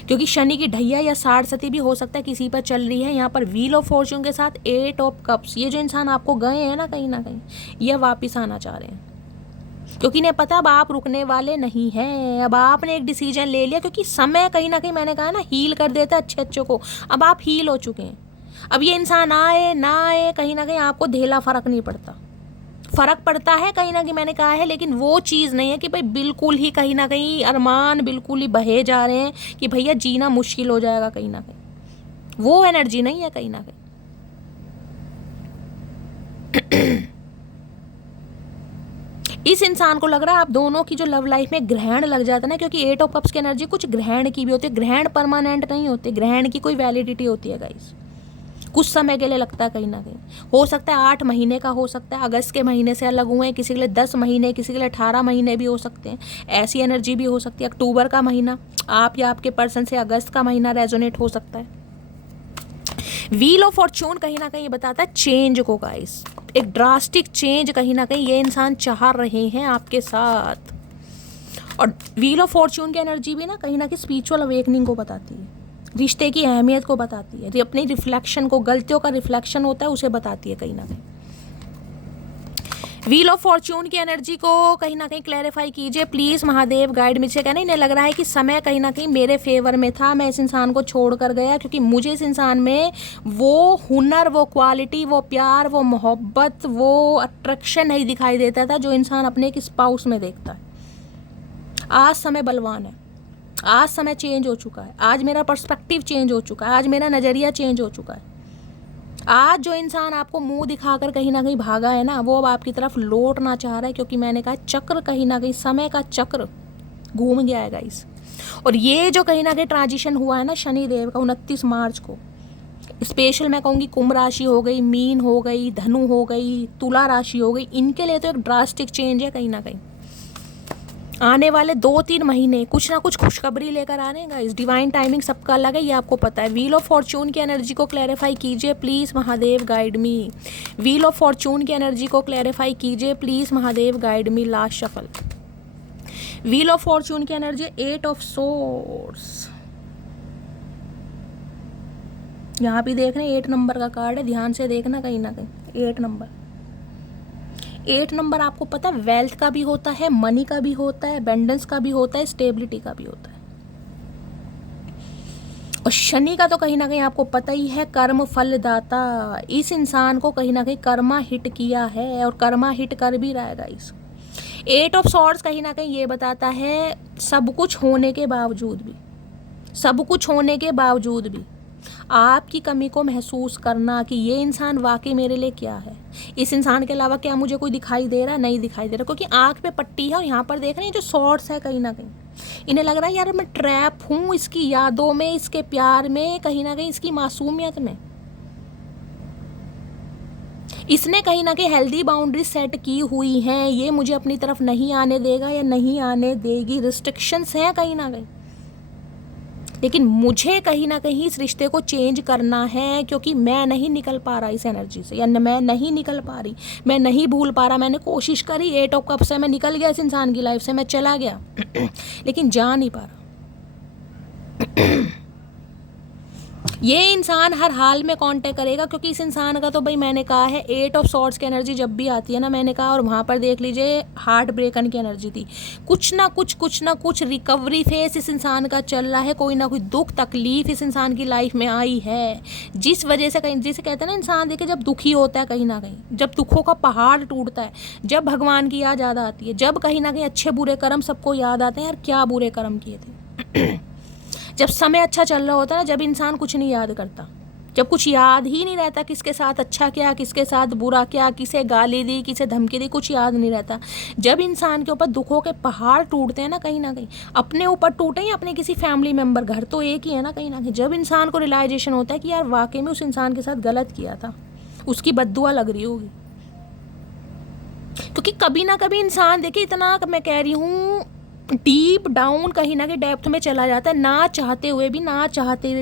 क्योंकि शनि की ढैया या 60 सती भी हो सकता है किसी पर चल रही है। यहाँ पर व्हील ऑफ फॉर्च्यून के साथ 8 ऑफ कप्स। ये जो इंसान आपको गए हैं ना कहीं ये वापिस आना चाह रहे हैं, क्योंकि इन्हें पता अब आप रुकने वाले नहीं हैं। अब आपने एक डिसीजन ले लिया, क्योंकि समय कहीं ना कहीं मैंने कहा ना हील कर देता है अच्छों को। अब आप हील हो चुके हैं। अब ये इंसान आए ना आए कहीं ना कहीं आपको धेला फर्क नहीं पड़ता। फ़र्क पड़ता है कहीं ना कहीं, मैंने कहा है, लेकिन वो चीज़ नहीं है कि भाई बिल्कुल ही कहीं ना कहीं अरमान बिल्कुल ही बहे जा रहे हैं कि भैया जीना मुश्किल हो जाएगा कहीं ना कहीं। वो एनर्जी नहीं है कहीं ना कहीं। इस इंसान को लग रहा है आप दोनों की जो लव लाइफ में ग्रहण लग जाता है ना, क्योंकि 8 ऑफ कप्स की एनर्जी कुछ ग्रहण की भी होती है। ग्रहण परमानेंट नहीं होते, ग्रहण की कोई वैलिडिटी होती है गाइस, कुछ समय के लिए लगता है कहीं ना कहीं। हो सकता है 8 महीने का, हो सकता है अगस्त के महीने से अलग हुए, किसी के लिए 10 महीने, किसी के लिए 18 महीने भी हो सकते हैं। ऐसी एनर्जी भी हो सकती है। अक्टूबर का महीना आप या आपके पर्सन से अगस्त का महीना रेजोनेट हो सकता है। व्हील ऑफ फॉर्च्यून कहीं ना कहीं बताता है चेंज को गाइस, एक ड्रास्टिक चेंज कहीं ना कहीं ये इंसान चाह रहे हैं आपके साथ। और व्हील ऑफ फॉर्च्यून की एनर्जी भी ना कहीं ना कहीं स्पिरिचुअल अवेकनिंग को बताती है, रिश्ते की अहमियत को बताती है, अपनी रिफ्लेक्शन को, गलतियों का रिफ्लेक्शन होता है उसे बताती है कहीं ना कहीं। व्हील ऑफ फॉर्च्यून की एनर्जी को कहीं ना कहीं क्लैरिफाई कीजिए प्लीज़ महादेव, गाइड मुझे कहना इन्हें लग रहा है कि समय कहीं ना कहीं मेरे फेवर में था, मैं इस इंसान को छोड़ कर गया क्योंकि मुझे इस इंसान में वो हुनर, वो क्वालिटी, वो प्यार, वो मोहब्बत, वो अट्रैक्शन नहीं दिखाई देता था जो इंसान अपने एक स्पाउस में देखता है। आज समय बलवान है, आज समय चेंज हो चुका है, आज मेरा पर्सपेक्टिव चेंज हो चुका है, आज मेरा नज़रिया चेंज हो चुका है। आज जो इंसान आपको मुंह दिखाकर कहीं ना कहीं भागा है ना, वो अब आपकी तरफ लौटना चाह रहा है, क्योंकि मैंने कहा चक्र कहीं ना कहीं, समय का चक्र घूम गया है गाइस। और ये जो कहीं ना कहीं ट्रांजिशन हुआ है ना शनि देव का 29 मार्च को, स्पेशल मैं कहूँगी कुंभ राशि हो गई, मीन हो गई, धनु हो गई, तुला राशि हो गई, इनके लिए तो एक ड्रास्टिक चेंज है कहीं ना कहीं। आने वाले 2-3 महीने कुछ ना कुछ खुशखबरी लेकर आ रहे हैं गाइस। डिवाइन टाइमिंग सबका अलग है, ये आपको पता है। व्हील ऑफ फॉर्च्यून की एनर्जी को क्लैरिफाई कीजिए please Mahadev, guide me. Wheel of Fortune की एनर्जी को क्लैरिफाई कीजिए please Mahadev, guide me. Last shuffle. Wheel of Fortune की एनर्जी 8 ऑफ सोर्स, यहाँ भी देख रहे हैं 8 नंबर का कार्ड है, ध्यान से देखना कहीं ना कहीं। 8 नंबर, 8 नंबर आपको पता है वेल्थ का भी होता है, मनी का भी होता है, एबंडेंस का भी होता है, स्टेबिलिटी का भी होता है। और शनि का तो कहीं ना कहीं आपको पता ही है, कर्म फलदाता। इस इंसान को कहीं ना कहीं कर्मा हिट किया है और कर्मा हिट कर भी रहा है गाइस। 8 ऑफ सॉर्ड्स कहीं ना कहीं ये बताता है सब कुछ होने के बावजूद भी, सब कुछ होने के बावजूद भी आपकी कमी को महसूस करना कि ये इंसान वाकई मेरे लिए क्या है, इस इंसान के अलावा क्या मुझे कोई दिखाई दे रहा, नहीं दिखाई दे रहा, क्योंकि आंख पे पट्टी है और यहाँ पर देख रहे हैं जो शॉर्ट्स है कहीं ना कहीं इन्हें लग रहा है यार मैं ट्रैप हूँ इसकी यादों में, इसके प्यार में, कहीं ना कहीं इसकी मासूमियत में। इसने कहीं ना कहीं हेल्दी बाउंड्री सेट की हुई हैं, ये मुझे अपनी तरफ नहीं आने देगा या नहीं आने देगी, रिस्ट्रिक्शंस हैं कहीं ना कहीं। लेकिन मुझे कहीं ना कहीं इस रिश्ते को चेंज करना है, क्योंकि मैं नहीं निकल पा रहा इस एनर्जी से, या मैं नहीं निकल पा रही, मैं नहीं भूल पा रहा। मैंने कोशिश करी, 8 ऑफ कप्स से मैं निकल गया इस इंसान की लाइफ से, मैं चला गया लेकिन जा नहीं पा रहा। ये इंसान हर हाल में कांटेक्ट करेगा, क्योंकि इस इंसान का तो भाई मैंने कहा है 8 ऑफ सॉर्ड्स की एनर्जी जब भी आती है ना, मैंने कहा, और वहाँ पर देख लीजिए हार्ट ब्रेकन की एनर्जी थी। कुछ ना कुछ रिकवरी फेस इस इंसान का चल रहा है, कोई ना कोई दुख तकलीफ इस इंसान की लाइफ में आई है, जिस वजह से कहीं, जिसे कहते हैं ना इंसान देखिए जब दुखी होता है कहीं ना कहीं, जब दुखों का पहाड़ टूटता है, जब भगवान की याद याद आती है, जब कहीं ना कहीं अच्छे बुरे कर्म सबको याद आते हैं, यार क्या बुरे कर्म किए थे। जब समय अच्छा चल रहा होता है ना, जब इंसान कुछ नहीं याद करता, जब कुछ याद ही नहीं रहता, किसके साथ अच्छा क्या, किसके साथ बुरा क्या, किसे गाली दी, किसे धमकी दी, कुछ याद नहीं रहता। जब इंसान के ऊपर दुखों के पहाड़ टूटते हैं ना, कहीं ना कहीं अपने ऊपर टूटे या अपने किसी फैमिली मेम्बर, घर तो एक ही है ना कहीं ना कहीं, जब इंसान को रियलाइजेशन होता है कि यार वाकई में उस इंसान के साथ गलत किया था, उसकी बद्दुआ लग रही होगी। क्योंकि कभी ना कभी इंसान देखिए इतना, मैं कह रही हूँ, डीप डाउन कहीं ना कहीं डेप्थ में चला जाता है, ना चाहते हुए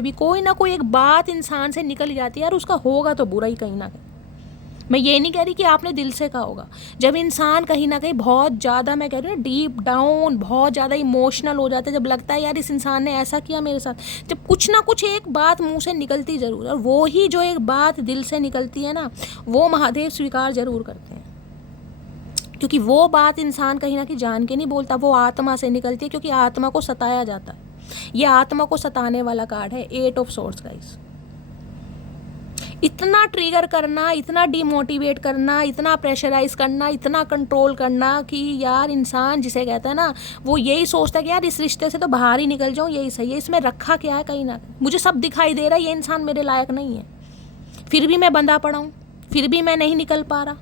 भी कोई ना कोई एक बात इंसान से निकल जाती है, यार उसका होगा तो बुरा ही कहीं ना कहीं। मैं ये नहीं कह रही कि आपने दिल से कहा होगा, जब इंसान कहीं ना कहीं बहुत ज़्यादा, मैं कह रही हूँ डीप डाउन, बहुत ज़्यादा इमोशनल हो जाता है, जब लगता है यार इस इंसान ने ऐसा किया मेरे साथ, जब कुछ ना कुछ एक बात मुंह से निकलती ज़रूर है, और वो ही जो एक बात दिल से निकलती है ना, वो महादेव स्वीकार ज़रूर करते हैं, क्योंकि वो बात इंसान कहीं ना कहीं जान के नहीं बोलता, वो आत्मा से निकलती है, क्योंकि आत्मा को सताया जाता है। ये आत्मा को सताने वाला कार्ड है 8 ऑफ सोर्ड्स गाइस। इतना ट्रिगर करना, इतना डिमोटिवेट करना, इतना प्रेशराइज करना, इतना कंट्रोल करना कि यार इंसान जिसे कहता है ना, वो यही सोचता है कि यार इस रिश्ते से तो बाहर ही निकल जाऊँ, यही सही है, इसमें रखा क्या है, कहीं ना मुझे सब दिखाई दे रहा है, ये इंसान मेरे लायक नहीं है, फिर भी मैं बंधा पड़ा हूँ, फिर भी मैं नहीं निकल पा रहा।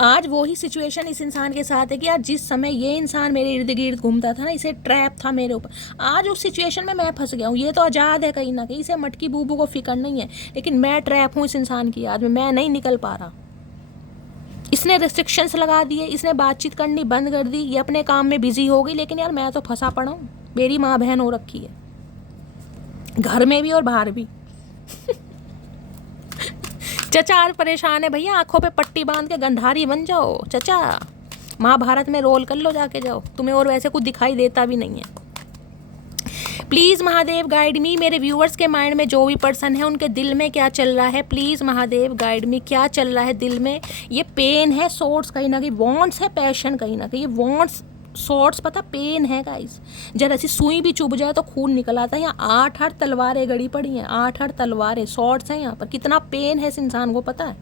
आज वो ही सिचुएशन इस इंसान के साथ है कि यार जिस समय ये इंसान मेरे इर्द गिर्द घूमता था ना, इसे ट्रैप था मेरे ऊपर, आज उस सिचुएशन में मैं फंस गया हूँ। ये तो आज़ाद है कहीं ना कहीं, इसे मटकी बूबू को फिक्र नहीं है, लेकिन मैं ट्रैप हूँ इस इंसान की याद में, मैं नहीं निकल पा रहा। इसने रिस्ट्रिक्शंस लगा दिए, इसने बातचीत करनी बंद कर दी, ये अपने काम में बिजी हो गई, लेकिन यार मैं तो फंसा पड़ा हूँ, मेरी माँ बहन हो रखी है, घर में भी और बाहर भी। चचा आज परेशान है भैया, आंखों पे पट्टी बांध के गंधारी बन जाओ चचा, महाभारत में रोल कर लो जाके जाओ, तुम्हें और वैसे कुछ दिखाई देता भी नहीं है। प्लीज़ महादेव गाइड मी, मेरे व्यूअर्स के माइंड में जो भी पर्सन है उनके दिल में क्या चल रहा है, प्लीज़ महादेव गाइड मी, क्या चल रहा है दिल में। ये पेन है, सोर्स कहीं ना कहीं, वॉन्ट्स है, पैशन कहीं ना कहीं, ये वॉन्ट्स शॉर्ट्स पता पेन है गाइस, जरा ऐसी सुई भी चुभ जाए तो खून निकल आता है। यहाँ 8 तलवारें गड़ी पड़ी हैं, 8 तलवारें, शॉर्ट्स हैं यहाँ पर, कितना पेन है इस इंसान को पता है।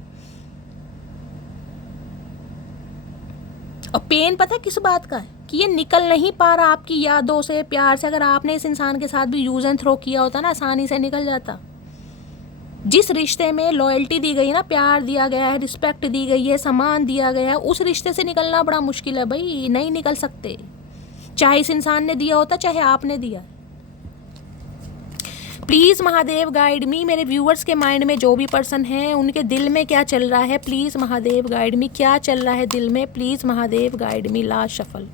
और पेन पता किस बात का है कि ये निकल नहीं पा रहा आपकी यादों से, प्यार से। अगर आपने इस इंसान के साथ भी यूज एंड थ्रो किया होता ना, आसानी से निकल जाता। जिस रिश्ते में लॉयल्टी दी गई ना, प्यार दिया गया है, रिस्पेक्ट दी गई है, सम्मान दिया गया है, उस रिश्ते से निकलना बड़ा मुश्किल है भाई, नहीं निकल सकते, चाहे इस इंसान ने दिया होता चाहे आपने दिया। प्लीज़ महादेव गाइड मी, मेरे व्यूअर्स के माइंड में जो भी पर्सन है उनके दिल में क्या चल रहा है, प्लीज़ महादेव गाइड मी, क्या चल रहा है दिल में, please Mahadev guide me. Last shuffle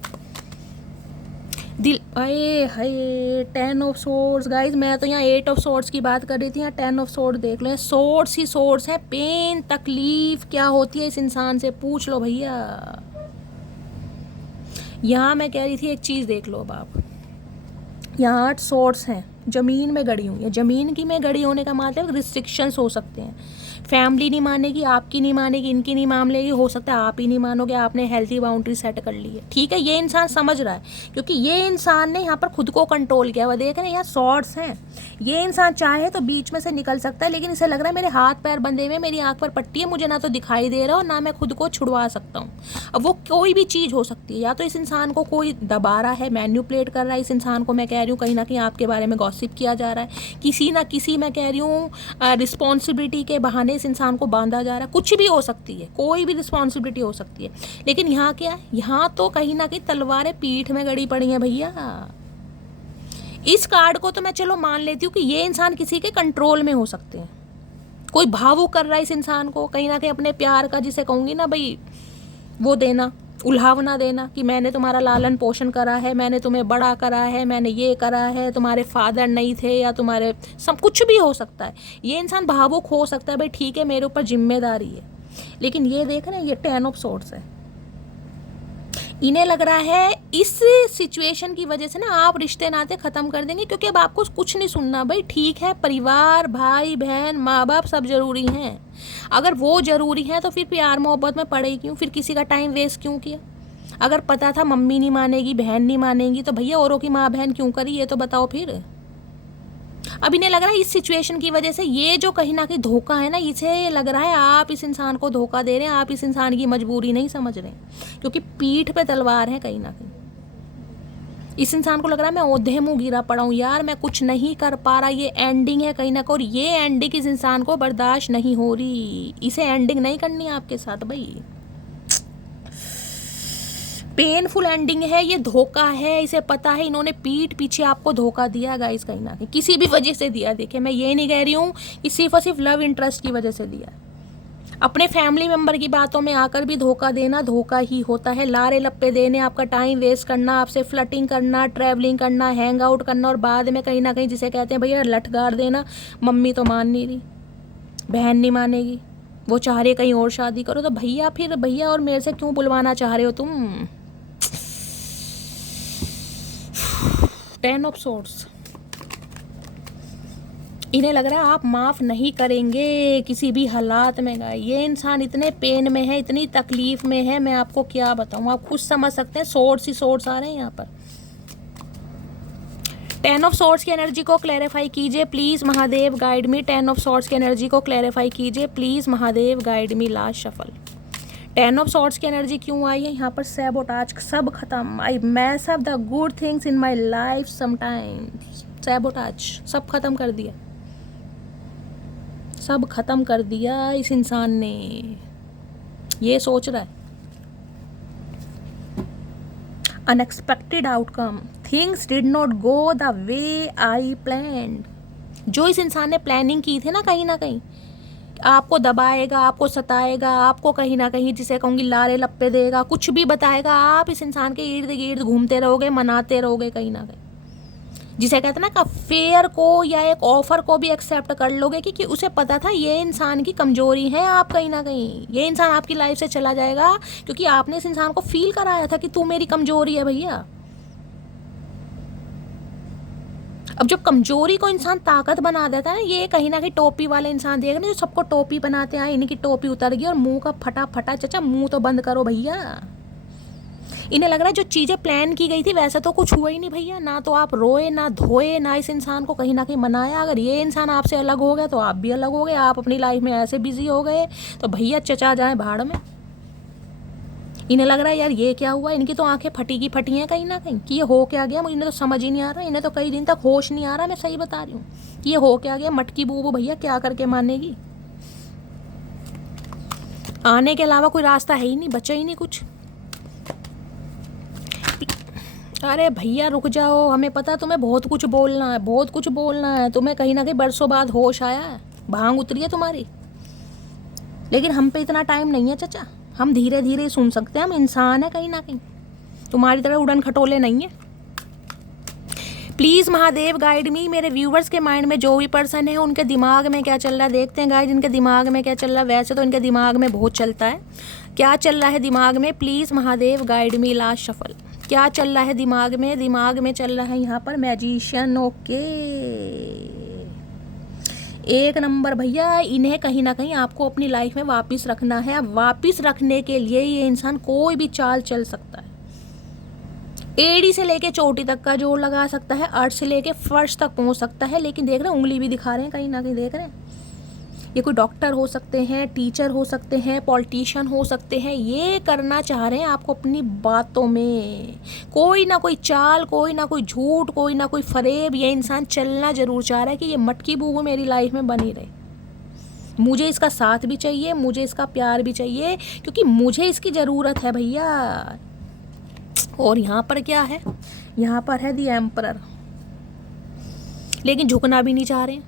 दिल, अरे हाय 10 ऑफ सोर्ड्स गाइज, मैं तो यहाँ 8 ऑफ सोर्ड्स की बात कर रही थी, यहाँ 10 ऑफ सोर्ड देख लो, सोर्ड्स ही सोर्ड्स है। पेन तकलीफ क्या होती है इस इंसान से पूछ लो भैया। यहाँ मैं कह रही थी एक चीज़ देख लो अब आप, यहाँ 8 सोर्ड्स हैं, ज़मीन में गड़ी हुई है। ज़मीन की में गड़ी होने का मतलब रिस्ट्रिक्शंस हो सकते हैं, फैमिली नहीं मानेगी, आपकी नहीं मानेगी, इनकी नहीं मान लेगी, हो सकता है आप ही नहीं मानोगे, आपने हेल्थी बाउंड्री सेट कर ली है, ठीक है। ये इंसान समझ रहा है क्योंकि ये इंसान ने यहाँ पर खुद को कंट्रोल किया हुआ। देख रहे हैं यहाँ शॉर्ट्स हैं, ये इंसान चाहे तो बीच में से निकल सकता है, लेकिन इसे लग रहा है मेरे हाथ पैर बंधे हुए, मेरी आंख पर पट्टी है, मुझे ना तो दिखाई दे रहा और ना मैं खुद को छुड़वा सकता हूँ। अब वो कोई भी चीज़ हो सकती है, या तो इस इंसान को कोई दबा रहा है, मैन्युपुलेट कर रहा है इस इंसान को, मैं कह रही हूँ कहीं ना कहीं आपके बारे में गॉसिप किया जा रहा है, किसी ना किसी मैं कह रही हूँ रिस्पॉन्सिबिलिटी के बहाने इस इंसान को बांधा जा रहा है, कुछ भी हो सकती है, कोई भी रिस्पॉन्सिबिलिटी हो सकती है। लेकिन यहाँ क्या है, यहाँ तो कहीं ना कहीं तलवारें पीठ में गड़ी पड़ी हैं भैया। इस कार्ड को तो मैं चलो मान लेती हूँ कि ये इंसान किसी के कंट्रोल में हो सकते हैं, कोई भावुक कर रहा है इस इंसान को कहीं ना कहीं अपने प्यार का, जिसे कहूँगी ना भाई वो देना, उल्हावना देना कि मैंने तुम्हारा लालन पोषण करा है, मैंने तुम्हें बड़ा करा है, मैंने ये करा है, तुम्हारे फादर नहीं थे या तुम्हारे सब, कुछ भी हो सकता है। ये इंसान भावुक हो सकता है भाई, ठीक है मेरे ऊपर जिम्मेदारी है। लेकिन ये देख रहे हैं ये 10 ऑफ सोर्ड्स है, इन्हें लग रहा है इस सिचुएशन की वजह से ना आप रिश्ते नाते ख़त्म कर देंगे, क्योंकि अब आपको कुछ नहीं सुनना भाई, ठीक है परिवार, भाई बहन, माँ बाप सब ज़रूरी हैं। अगर वो ज़रूरी है तो फिर प्यार मोहब्बत में पड़े क्यों, फिर किसी का टाइम वेस्ट क्यों किया। अगर पता था मम्मी नहीं मानेगी, बहन नहीं मानेगी, तो भैया औरों की माँ बहन क्यों करी, ये तो बताओ फिर। अब इन्हें लग रहा है इस सिचुएशन की वजह से ये जो कहीं ना कहीं धोखा है ना, इसे लग रहा है आप इस इंसान को धोखा दे रहे हैं, आप इस इंसान की मजबूरी नहीं समझ रहे, क्योंकि पीठ पे तलवार है कहीं ना कहीं। इस इंसान को लग रहा है मैं ओधे मुँह गिरा पड़ा हूँ यार, मैं कुछ नहीं कर पा रहा, ये एंडिंग है कहीं ना कहीं, और ये एंडिंग इस इंसान को बर्दाश्त नहीं हो रही, इसे एंडिंग नहीं करनी आपके साथ भाई। पेनफुल एंडिंग है, ये धोखा है, इसे पता है इन्होंने पीठ पीछे आपको धोखा दिया गाइस, कहीं ना कहीं किसी भी वजह से दिया। देखिए मैं ये नहीं कह रही हूँ कि सिर्फ और सिर्फ लव इंटरेस्ट की वजह से दिया, अपने फैमिली मेम्बर की बातों में आकर भी धोखा देना धोखा ही होता है। लारे लप्पे देने, आपका टाइम वेस्ट करना, आपसे फ्लर्टिंग करना, ट्रैवलिंग करना, हैंग आउट करना, और बाद में कहीं ना कहीं जिसे कहते हैं भैया लठगार देना, मम्मी तो मान नहीं रही, बहन नहीं मानेगी, वो चाह रहे कहीं और शादी करो, तो भैया फिर भैया और मेरे से क्यों बुलवाना चाह रहे हो तुम। 10 ऑफ सोर्ड्स, इन्हें लग रहा है आप माफ़ नहीं करेंगे किसी भी हालात में। गए ये इंसान इतने पेन में है, इतनी तकलीफ़ में है, मैं आपको क्या बताऊँ, आप खुद समझ सकते हैं। सोर्ड्स ही सोर्ड्स आ रहे हैं यहाँ पर, 10 ऑफ सॉर्ड्स की एनर्जी को क्लैरिफाई कीजिए please Mahadev, guide me. 10 of swords की एनर्जी को क्लैरिफाई कीजिए please Mahadev, guide me. Last shuffle. 10 of swords की एनर्जी क्यों आई है यहाँ पर? सैबोटाज, सब खत्म। I mess up the good things in my life sometimes. Sabotage, सब खत्म कर दिया, सब खत्म कर दिया इस इंसान ने। ये सोच रहा है unexpected outcome, things did not go the way I planned. जो इस इंसान ने प्लानिंग की थी ना कहीं आपको दबाएगा, आपको सताएगा, आपको कहीं ना कहीं जिसे कहूँगी लारे लप्पे देगा, कुछ भी बताएगा, आप इस इंसान के इर्द गिर्द घूमते रहोगे, मनाते रहोगे कहीं ना कहीं। जिसे कहते हैं ना कि फेयर को या एक ऑफर को भी एक्सेप्ट कर लोगे क्योंकि उसे पता था ये इंसान की कमजोरी है। आप कहीं ना कहीं ये इंसान आपकी लाइफ से चला जाएगा क्योंकि आपने इस इंसान को फील कराया था कि तू मेरी कमजोरी है भैया। अब जब कमजोरी को इंसान ताकत बना देता है ना, ये कहीं ना कहीं टोपी वाले इंसान देख रहे जो सबको टोपी बनाते हैं, इनकी टोपी उतर गई और मुंह का फटा फटा। चाचा मुंह तो बंद करो भैया। इन्हें लग रहा है जो चीज़ें प्लान की गई थी वैसा तो कुछ हुआ ही नहीं भैया। ना तो आप रोए, ना धोए, ना इस इंसान को कहीं ना कहीं मनाया। अगर ये इंसान आपसे अलग हो गया तो आप भी अलग हो गए। आप अपनी लाइफ में ऐसे बिजी हो गए तो भैया चचा जाए भाड़ में। इन्हें लग रहा है यार ये क्या हुआ, इनकी तो आंखें फटी की फटी हैं कहीं ना कहीं कि ये हो क्या गया। मुझे तो समझ ही नहीं आ रहा, इन्हें तो कई दिन तक होश नहीं आ रहा। मैं सही बता रही हूँ कि ये हो क्या गया। मटकी बूबू भैया क्या करके मानेगी? आने के अलावा कोई रास्ता है ही नहीं, बचा ही नहीं कुछ। अरे भैया रुक जाओ, हमें पता तुम्हें बहुत कुछ बोलना है, बहुत कुछ बोलना है तुम्हें। कहीं ना कहीं बरसों बाद होश आया है, भांग उतरी है तुम्हारी। लेकिन हम पे इतना टाइम नहीं है चाचा, हम धीरे धीरे सुन सकते हैं। हम इंसान है कहीं ना कहीं, तुम्हारी तरह उड़न खटोले नहीं है। प्लीज़ महादेव गाइड मी। मेरे व्यूवर्स के माइंड में जो भी पर्सन है उनके दिमाग में क्या चल रहा है देखते हैं गाइड। इनके दिमाग में क्या चल रहा है? वैसे तो इनके दिमाग में बहुत चलता है, क्या चल रहा है दिमाग में? Please Mahadev guide me. Last shuffle. क्या चल रहा है दिमाग में? दिमाग में चल रहा है यहाँ पर मैजिशियन। ओके, एक नंबर भैया। इन्हें कहीं ना कहीं आपको अपनी लाइफ में वापस रखना है। अब वापस रखने के लिए ये इंसान कोई भी चाल चल सकता है। एड़ी से लेके चोटी तक का जोर लगा सकता है, अर्थ से लेके फर्श तक पहुंच सकता है। लेकिन देख रहे हैं उंगली भी दिखा रहे हैं कहीं ना कहीं, देख रहे हैं। ये कोई डॉक्टर हो सकते हैं, टीचर हो सकते हैं, पॉलिटिशियन हो सकते हैं। ये करना चाह रहे हैं आपको अपनी बातों में कोई ना कोई चाल, कोई ना कोई झूठ, कोई ना कोई फरेब। ये इंसान चलना जरूर चाह रहा है कि ये मटकी बूबू मेरी लाइफ में बनी रहे। मुझे इसका साथ भी चाहिए, मुझे इसका प्यार भी चाहिए क्योंकि मुझे इसकी ज़रूरत है भैया। और यहाँ पर क्या है? यहाँ पर है दी एम्परर। लेकिन झुकना भी नहीं चाह रहे।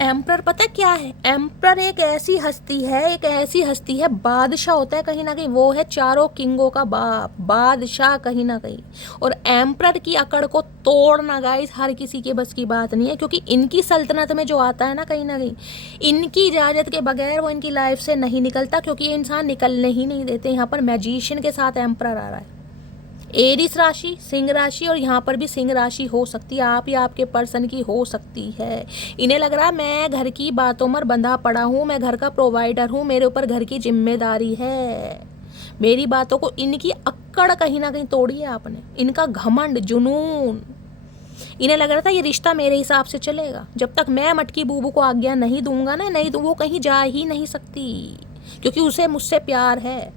एम्परर पता क्या है? एम्परर एक ऐसी हस्ती है, एक ऐसी हस्ती है, बादशाह होता है कहीं ना कहीं। वो है चारों किंगों का बाप, बादशाह कहीं ना कहीं। और एम्परर की अकड़ को तोड़ना गाइस हर किसी के बस की बात नहीं है क्योंकि इनकी सल्तनत में जो आता है ना कहीं ना कहीं, इनकी इजाज़त के बगैर वो इनकी लाइफ से नहीं निकलता क्योंकि ये इंसान निकलने ही नहीं देते। यहाँ पर मैजिशियन के साथ एम्परर आ रहा है। एरिस राशि, सिंह राशि, और यहाँ पर भी सिंह राशि हो सकती है। आप या आपके पर्सन की हो सकती है। इन्हें लग रहा है मैं घर की बातों में बंधा पड़ा हूँ, मैं घर का प्रोवाइडर हूँ, मेरे ऊपर घर की जिम्मेदारी है। मेरी बातों को, इनकी अक्कड़ कहीं ना कहीं तोड़ी है आपने, इनका घमंड, जुनून। इन्हें लग रहा था ये रिश्ता मेरे हिसाब से चलेगा। जब तक मैं मटकी बूबू को आज्ञा नहीं दूंगा ना, नहीं तो वो कहीं जा ही नहीं सकती क्योंकि उसे मुझसे प्यार है।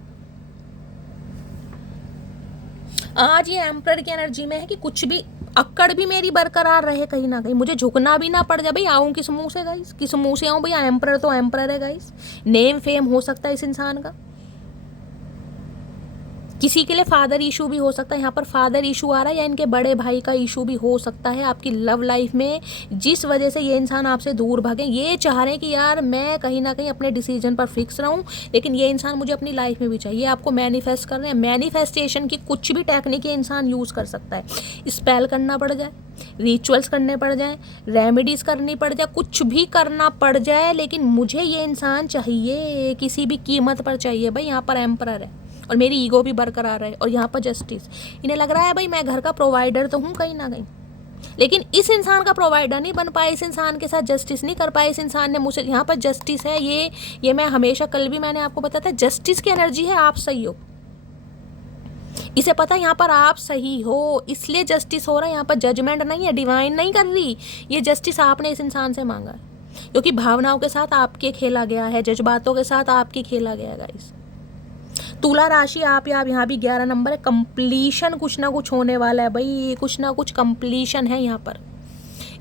आज ये एम्परर की एनर्जी में है कि कुछ भी अक्कड़ भी मेरी बरकरार रहे कहीं ना कहीं, मुझे झुकना भी ना पड़ जाए। भाई आऊँ किस मुंह से गाइस, किस मुंह से आऊँ भैया? एम्परर तो एम्परर है गाइस। नेम फेम हो सकता है इस इंसान का, किसी के लिए फादर इशू भी हो सकता है। यहाँ पर फादर इशू आ रहा है या इनके बड़े भाई का इशू भी हो सकता है आपकी लव लाइफ में, जिस वजह से ये इंसान आपसे दूर भागे। ये चाह रहे हैं कि यार मैं कहीं ना कहीं अपने डिसीजन पर फिक्स रहूं, लेकिन ये इंसान मुझे अपनी लाइफ में भी चाहिए। आपको मैनिफेस्ट कर रहे हैं। मैनिफेस्टेशन की कुछ भी टेक्निक ये इंसान यूज़ कर सकता है। स्पेल करना पड़ जाए, रिचुअल्स करने पड़ जाए, रेमेडीज़ करनी पड़ जाए, कुछ भी करना पड़ जाए, लेकिन मुझे ये इंसान चाहिए, किसी भी कीमत पर चाहिए। भाई यहाँ पर एम्परर है और मेरी ईगो भी बरकरार है। और यहाँ पर जस्टिस, इन्हें लग रहा है भाई मैं घर का प्रोवाइडर तो हूँ कहीं ना कहीं, लेकिन इस इंसान का प्रोवाइडर नहीं बन पाए, इस इंसान के साथ जस्टिस नहीं कर पाए। इस इंसान ने मुझसे, यहाँ पर जस्टिस है। ये मैं हमेशा, कल भी मैंने आपको बताया था, जस्टिस की एनर्जी है। आप सही हो, इसे पता है यहाँ पर आप सही हो, इसलिए जस्टिस हो रहा है। यहाँ पर जजमेंट नहीं है, डिवाइन नहीं कर रही, ये जस्टिस आपने इस इंसान से मांगा है, क्योंकि भावनाओं के साथ आपके खेला गया है, जज्बातों के साथ आपके खेला गया है गाइस। तुला राशि आप यहाँ भी 11 नंबर है। कंप्लीशन कुछ ना कुछ होने वाला है भाई, कुछ ना कुछ कंप्लीशन है यहाँ पर।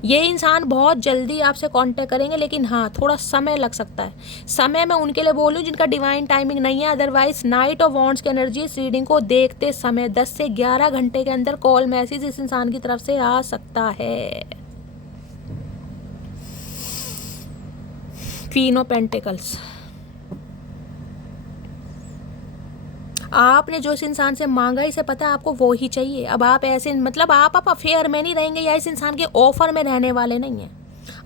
ये इंसान बहुत जल्दी आपसे कांटेक्ट करेंगे, लेकिन हाँ थोड़ा समय लग सकता है। समय मैं उनके लिए बोलूँ जिनका डिवाइन टाइमिंग नहीं है। अदरवाइज नाइट ऑफ वॉन्ड्स की एनर्जी इस रीडिंग को देखते समय 10 से 11 घंटे के अंदर कॉल मैसेज इस इंसान की तरफ से आ सकता है। क्वीन ऑफ पेंटिकल्स, आपने जो इस इंसान से मांगा, इसे पता है आपको वो ही चाहिए। अब आप ऐसे मतलब आप अफेयर में नहीं रहेंगे या इस इंसान के ऑफर में रहने वाले नहीं हैं।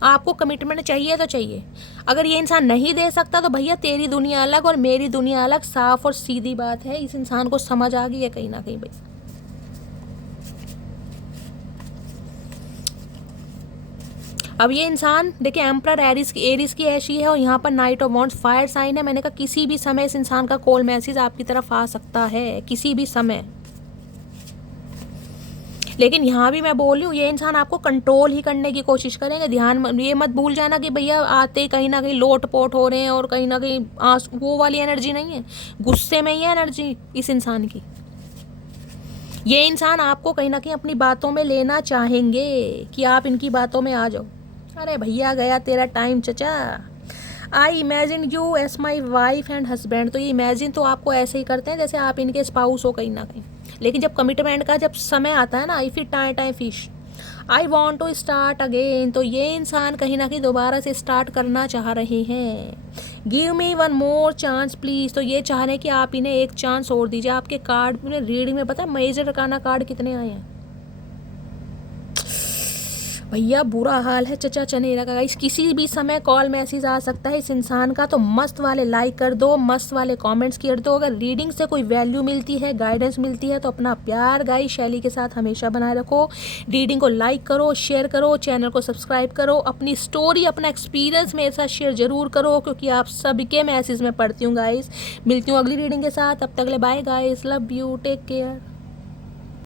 आपको कमिटमेंट चाहिए तो चाहिए। अगर ये इंसान नहीं दे सकता तो भैया तेरी दुनिया अलग और मेरी दुनिया अलग, साफ और सीधी बात है। इस इंसान को समझ आ गई है कहीं ना कहीं भाई। अब ये इंसान देखिए एम्परर एरिस की ऐसी है और यहाँ पर knight of wands fire sign है। मैंने कहा किसी भी समय इस इंसान का कॉल मैसेज आपकी तरफ आ सकता है, किसी भी समय। लेकिन यहाँ भी मैं बोल रही हूँ ये इंसान आपको कंट्रोल ही करने की कोशिश करेंगे। ध्यान ये मत भूल जाना कि भैया आते कहीं ना कहीं लोट पोट हो रहे हैं और कहीं ना कहीं वो वाली एनर्जी नहीं है, गुस्से में ही है एनर्जी इस इंसान की। ये इंसान आपको कहीं ना कहीं अपनी बातों में लेना चाहेंगे कि आप इनकी बातों में आ जाओ। अरे भैया गया तेरा टाइम चचा। I imagine you as my wife and husband. तो ये इमेजिन तो आपको ऐसे ही करते हैं जैसे आप इनके स्पाउस हो कहीं ना कहीं। लेकिन जब कमिटमेंट का जब समय आता है ना, आई फिर time fish, I want to start again, तो ये इंसान कहीं ना कहीं दोबारा से स्टार्ट करना चाह रहे हैं। Give me one more chance please. तो ये चाह रहे हैं कि आप इन्हें एक चांस और दीजिए। आपके कार्ड में रीडिंग में पता है मेजर अरकाना कार्ड कितने आए हैं भैया, बुरा हाल है चचा चनेरा का गाइस। किसी भी समय कॉल मैसेज आ सकता है इस इंसान का। तो मस्त वाले लाइक कर दो, मस्त वाले कमेंट्स कर दो। अगर रीडिंग से कोई वैल्यू मिलती है, गाइडेंस मिलती है, तो अपना प्यार गाइस शैली के साथ हमेशा बनाए रखो। रीडिंग को लाइक करो, शेयर करो, चैनल को सब्सक्राइब करो। अपनी स्टोरी, अपना एक्सपीरियंस मेरे साथ शेयर जरूर करो, क्योंकि आप सबके मैसेज में पढ़ती हूँ गाइस। मिलती हूँ अगली रीडिंग के साथ, तब तक ले bye guys, love you, take care.